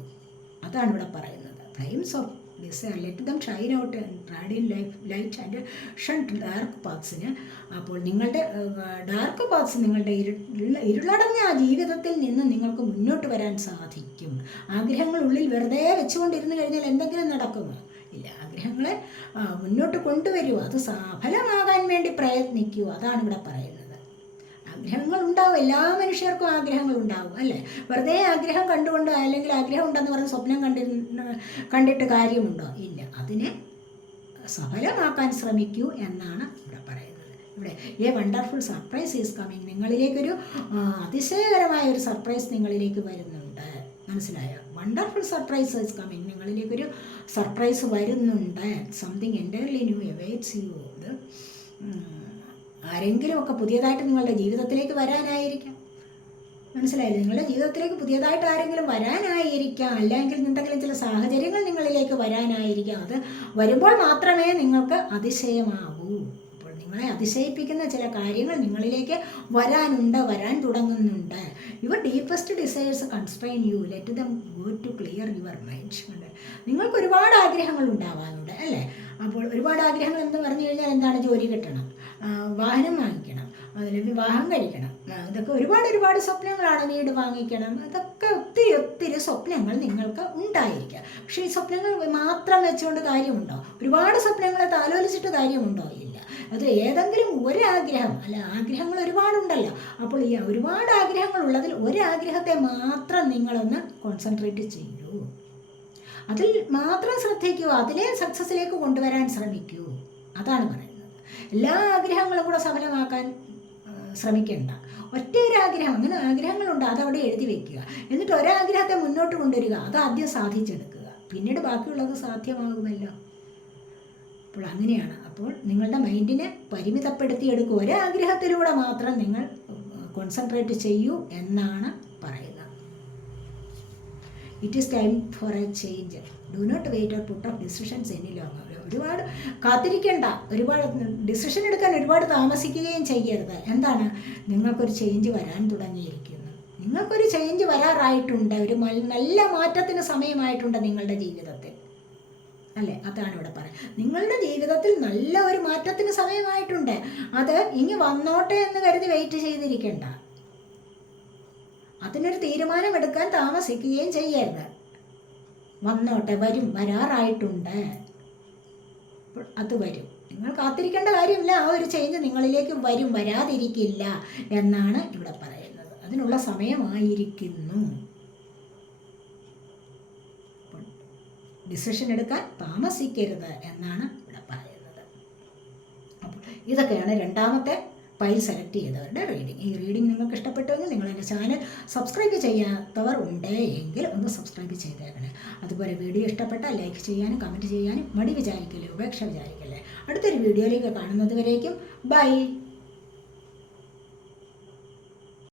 അതാണ് ഇവിടെ പറയുന്നത്. Flames of desire, let them shine out radiant light and shun dark പാത്സിന്. അപ്പോൾ നിങ്ങളുടെ ഡാർക്ക് പാത്സ്, നിങ്ങളുടെ ഇരുളടഞ്ഞ ആ ജീവിതത്തിൽ നിന്ന് നിങ്ങൾക്ക് മുന്നോട്ട് വരാൻ സാധിക്കും. ആഗ്രഹങ്ങൾ ഉള്ളിൽ വെറുതെ വെച്ചുകൊണ്ടിരുന്നു കഴിഞ്ഞാൽ എന്തെങ്കിലും നടക്കുമോ? ഇല്ല. ആഗ്രഹങ്ങളെ മുന്നോട്ട് കൊണ്ടുവരൂ, അത് സഫലമാകാൻ വേണ്ടി പ്രയത്നിക്കൂ. അതാണ് ഇവിടെ പറയുന്നത്. ആഗ്രഹങ്ങൾ ഉണ്ടാവും, എല്ലാ മനുഷ്യർക്കും ആഗ്രഹങ്ങൾ ഉണ്ടാവും, അല്ലേ? വെറുതെ ആഗ്രഹം കണ്ടുകൊണ്ട്, അല്ലെങ്കിൽ ആഗ്രഹം ഉണ്ടെന്ന് പറഞ്ഞ് സ്വപ്നം കണ്ടിട്ട് കാര്യമുണ്ടോ? ഇല്ല. അതിനെ സഫലമാക്കാൻ ശ്രമിക്കൂ എന്നാണ് ഇവിടെ പറയുന്നത്. ഇവിടെ a wonderful surprise is coming. നിങ്ങളിലേക്കൊരു അതിശയകരമായ ഒരു സർപ്രൈസ് നിങ്ങളിലേക്ക് വരുന്നുണ്ട്. മനസ്സിലായോ? Wonderful surprise is coming. നിങ്ങളിലേക്കൊരു സർപ്രൈസ് വരുന്നുണ്ട്. Something entirely new awaits you. ഇത് ആരെങ്കിലുമൊക്കെ പുതിയതായിട്ട് നിങ്ങളുടെ ജീവിതത്തിലേക്ക് വരാനായിരിക്കാം. മനസ്സിലായില്ലേ? നിങ്ങളുടെ ജീവിതത്തിലേക്ക് പുതിയതായിട്ട് ആരെങ്കിലും വരാനായിരിക്കാം, അല്ലെങ്കിൽ എന്തെങ്കിലും ചില സാഹചര്യങ്ങൾ നിങ്ങളിലേക്ക് വരാനായിരിക്കാം. അത് വരുമ്പോൾ മാത്രമേ നിങ്ങൾക്ക് അതിശയമാവൂ. അപ്പോൾ നിങ്ങളെ അതിശയിപ്പിക്കുന്ന ചില കാര്യങ്ങൾ നിങ്ങളിലേക്ക് വരാൻ തുടങ്ങുന്നുണ്ട്. Your deepest desires constrain you, let them go to clear your mind. നിങ്ങൾക്ക് ഒരുപാട് ആഗ്രഹങ്ങൾ ഉണ്ടാവാനുണ്ട് അല്ലേ? അപ്പോൾ ഒരുപാട് ആഗ്രഹങ്ങൾ എന്ന് പറഞ്ഞു കഴിഞ്ഞാൽ എന്താണ്? ജോലി കിട്ടണം, വാഹനം വാങ്ങിക്കണം, അതിൽ വിവാഹം കഴിക്കണം, ഇതൊക്കെ ഒരുപാട് സ്വപ്നങ്ങളാണ്. വീട് വാങ്ങിക്കണം, ഇതൊക്കെ ഒത്തിരി സ്വപ്നങ്ങൾ നിങ്ങൾക്ക് ഉണ്ടായിരിക്കാം. പക്ഷേ ഈ സ്വപ്നങ്ങൾ മാത്രം വെച്ചുകൊണ്ട് കാര്യമുണ്ടോ? ഒരുപാട് സ്വപ്നങ്ങളെ താലോലിച്ചിട്ട് കാര്യമുണ്ടോ? ഇല്ല. അത് ഏതെങ്കിലും ഒരാഗ്രഹം, അല്ല, ആഗ്രഹങ്ങൾ ഒരുപാടുണ്ടല്ലോ. അപ്പോൾ ഈ ഒരുപാട് ആഗ്രഹങ്ങൾ ഉള്ളതിൽ ഒരാഗ്രഹത്തെ മാത്രം നിങ്ങളൊന്ന് കോൺസെൻട്രേറ്റ് ചെയ്യൂ, അതിൽ മാത്രം ശ്രദ്ധിക്കൂ, അതിലെ സക്സസ്സിലേക്ക് കൊണ്ടുവരാൻ ശ്രമിക്കൂ. അതാണ് പറയുന്നത്. എല്ലാ ആഗ്രഹങ്ങളും കൂടെ സഫലമാക്കാൻ ശ്രമിക്കേണ്ട. ഒറ്റ ഒരാഗ്രഹം, അങ്ങനെ ആഗ്രഹങ്ങളുണ്ട്, അതവിടെ എഴുതി വെക്കുക. എന്നിട്ട് ഒരാഗ്രഹത്തെ മുന്നോട്ട് കൊണ്ടുവരിക, അത് ആദ്യം സാധിച്ചെടുക്കുക, പിന്നീട് ബാക്കിയുള്ളത് സാധ്യമാകുമല്ലോ. അപ്പോൾ അങ്ങനെയാണ്. അപ്പോൾ നിങ്ങളുടെ മൈൻഡിനെ പരിമിതപ്പെടുത്തിയെടുക്കുക. ഒരാഗ്രഹത്തിലൂടെ മാത്രം നിങ്ങൾ കോൺസെൻട്രേറ്റ് ചെയ്യൂ എന്നാണ് പറയുന്നത്. It is time for a change. Do not wait or put off decisions any longer. ഒരുപാട് കാത്തിരിക്കേണ്ട, ഒരുപാട് ഡിസിഷൻ എടുക്കാൻ ഒരുപാട് താമസിക്കുകയും ചെയ്യരുത്. എന്താണ്? നിങ്ങൾക്കൊരു ചേഞ്ച് വരാൻ തുടങ്ങിയിരിക്കുന്നു. നിങ്ങൾക്കൊരു ചേഞ്ച് വരാറായിട്ടുണ്ട്. ഒരു നല്ല മാറ്റത്തിന് സമയമായിട്ടുണ്ട് നിങ്ങളുടെ ജീവിതത്തിൽ, അല്ലേ? അതാണ് ഇവിടെ പറയുന്നത്. നിങ്ങളുടെ ജീവിതത്തിൽ നല്ല ഒരു മാറ്റത്തിന് സമയമായിട്ടുണ്ട്. അത് ഇനി വന്നോട്ടെ എന്ന് കരുതി വെയിറ്റ് ചെയ്തിരിക്കേണ്ട. അതിനൊരു തീരുമാനമെടുക്കാൻ താമസിക്കുകയും ചെയ്യരുത്. വന്നോട്ടെ, വരാറായിട്ടുണ്ട്, അത് വരും. നിങ്ങൾ കാത്തിരിക്കേണ്ട കാര്യമില്ല. ആ ഒരു ചേഞ്ച് നിങ്ങളിലേക്ക് വരാതിരിക്കില്ല എന്നാണ് ഇവിടെ പറയുന്നത്. അതിനുള്ള സമയമായിരിക്കുന്നു. ഡിസിഷൻ എടുക്കാൻ താമസിക്കരുത് എന്നാണ് ഇവിടെ പറയുന്നത്. അപ്പോൾ ഇതൊക്കെയാണ് രണ്ടാമത്തെ പൈൽ സെലക്ട് ചെയ്തവരുടെ റീഡിംഗ്. ഈ റീഡിംഗ് നിങ്ങൾക്ക് ഇഷ്ടപ്പെട്ടുവെങ്കിൽ നിങ്ങൾ എൻ്റെ ചാനൽ സബ്സ്ക്രൈബ് ചെയ്യാത്തവർ ഉണ്ട് എങ്കിൽ ഒന്ന് സബ്സ്ക്രൈബ് ചെയ്തേക്കണേ. അതുപോലെ വീഡിയോ ഇഷ്ടപ്പെട്ടാൽ ലൈക്ക് ചെയ്യാനും കമൻറ്റ് ചെയ്യാനും മടി വിചാരിക്കല്ലേ, ഉപേക്ഷ വിചാരിക്കല്ലേ. അടുത്തൊരു വീഡിയോയിലേക്ക് കാണുന്നത് വരേക്കും ബൈ.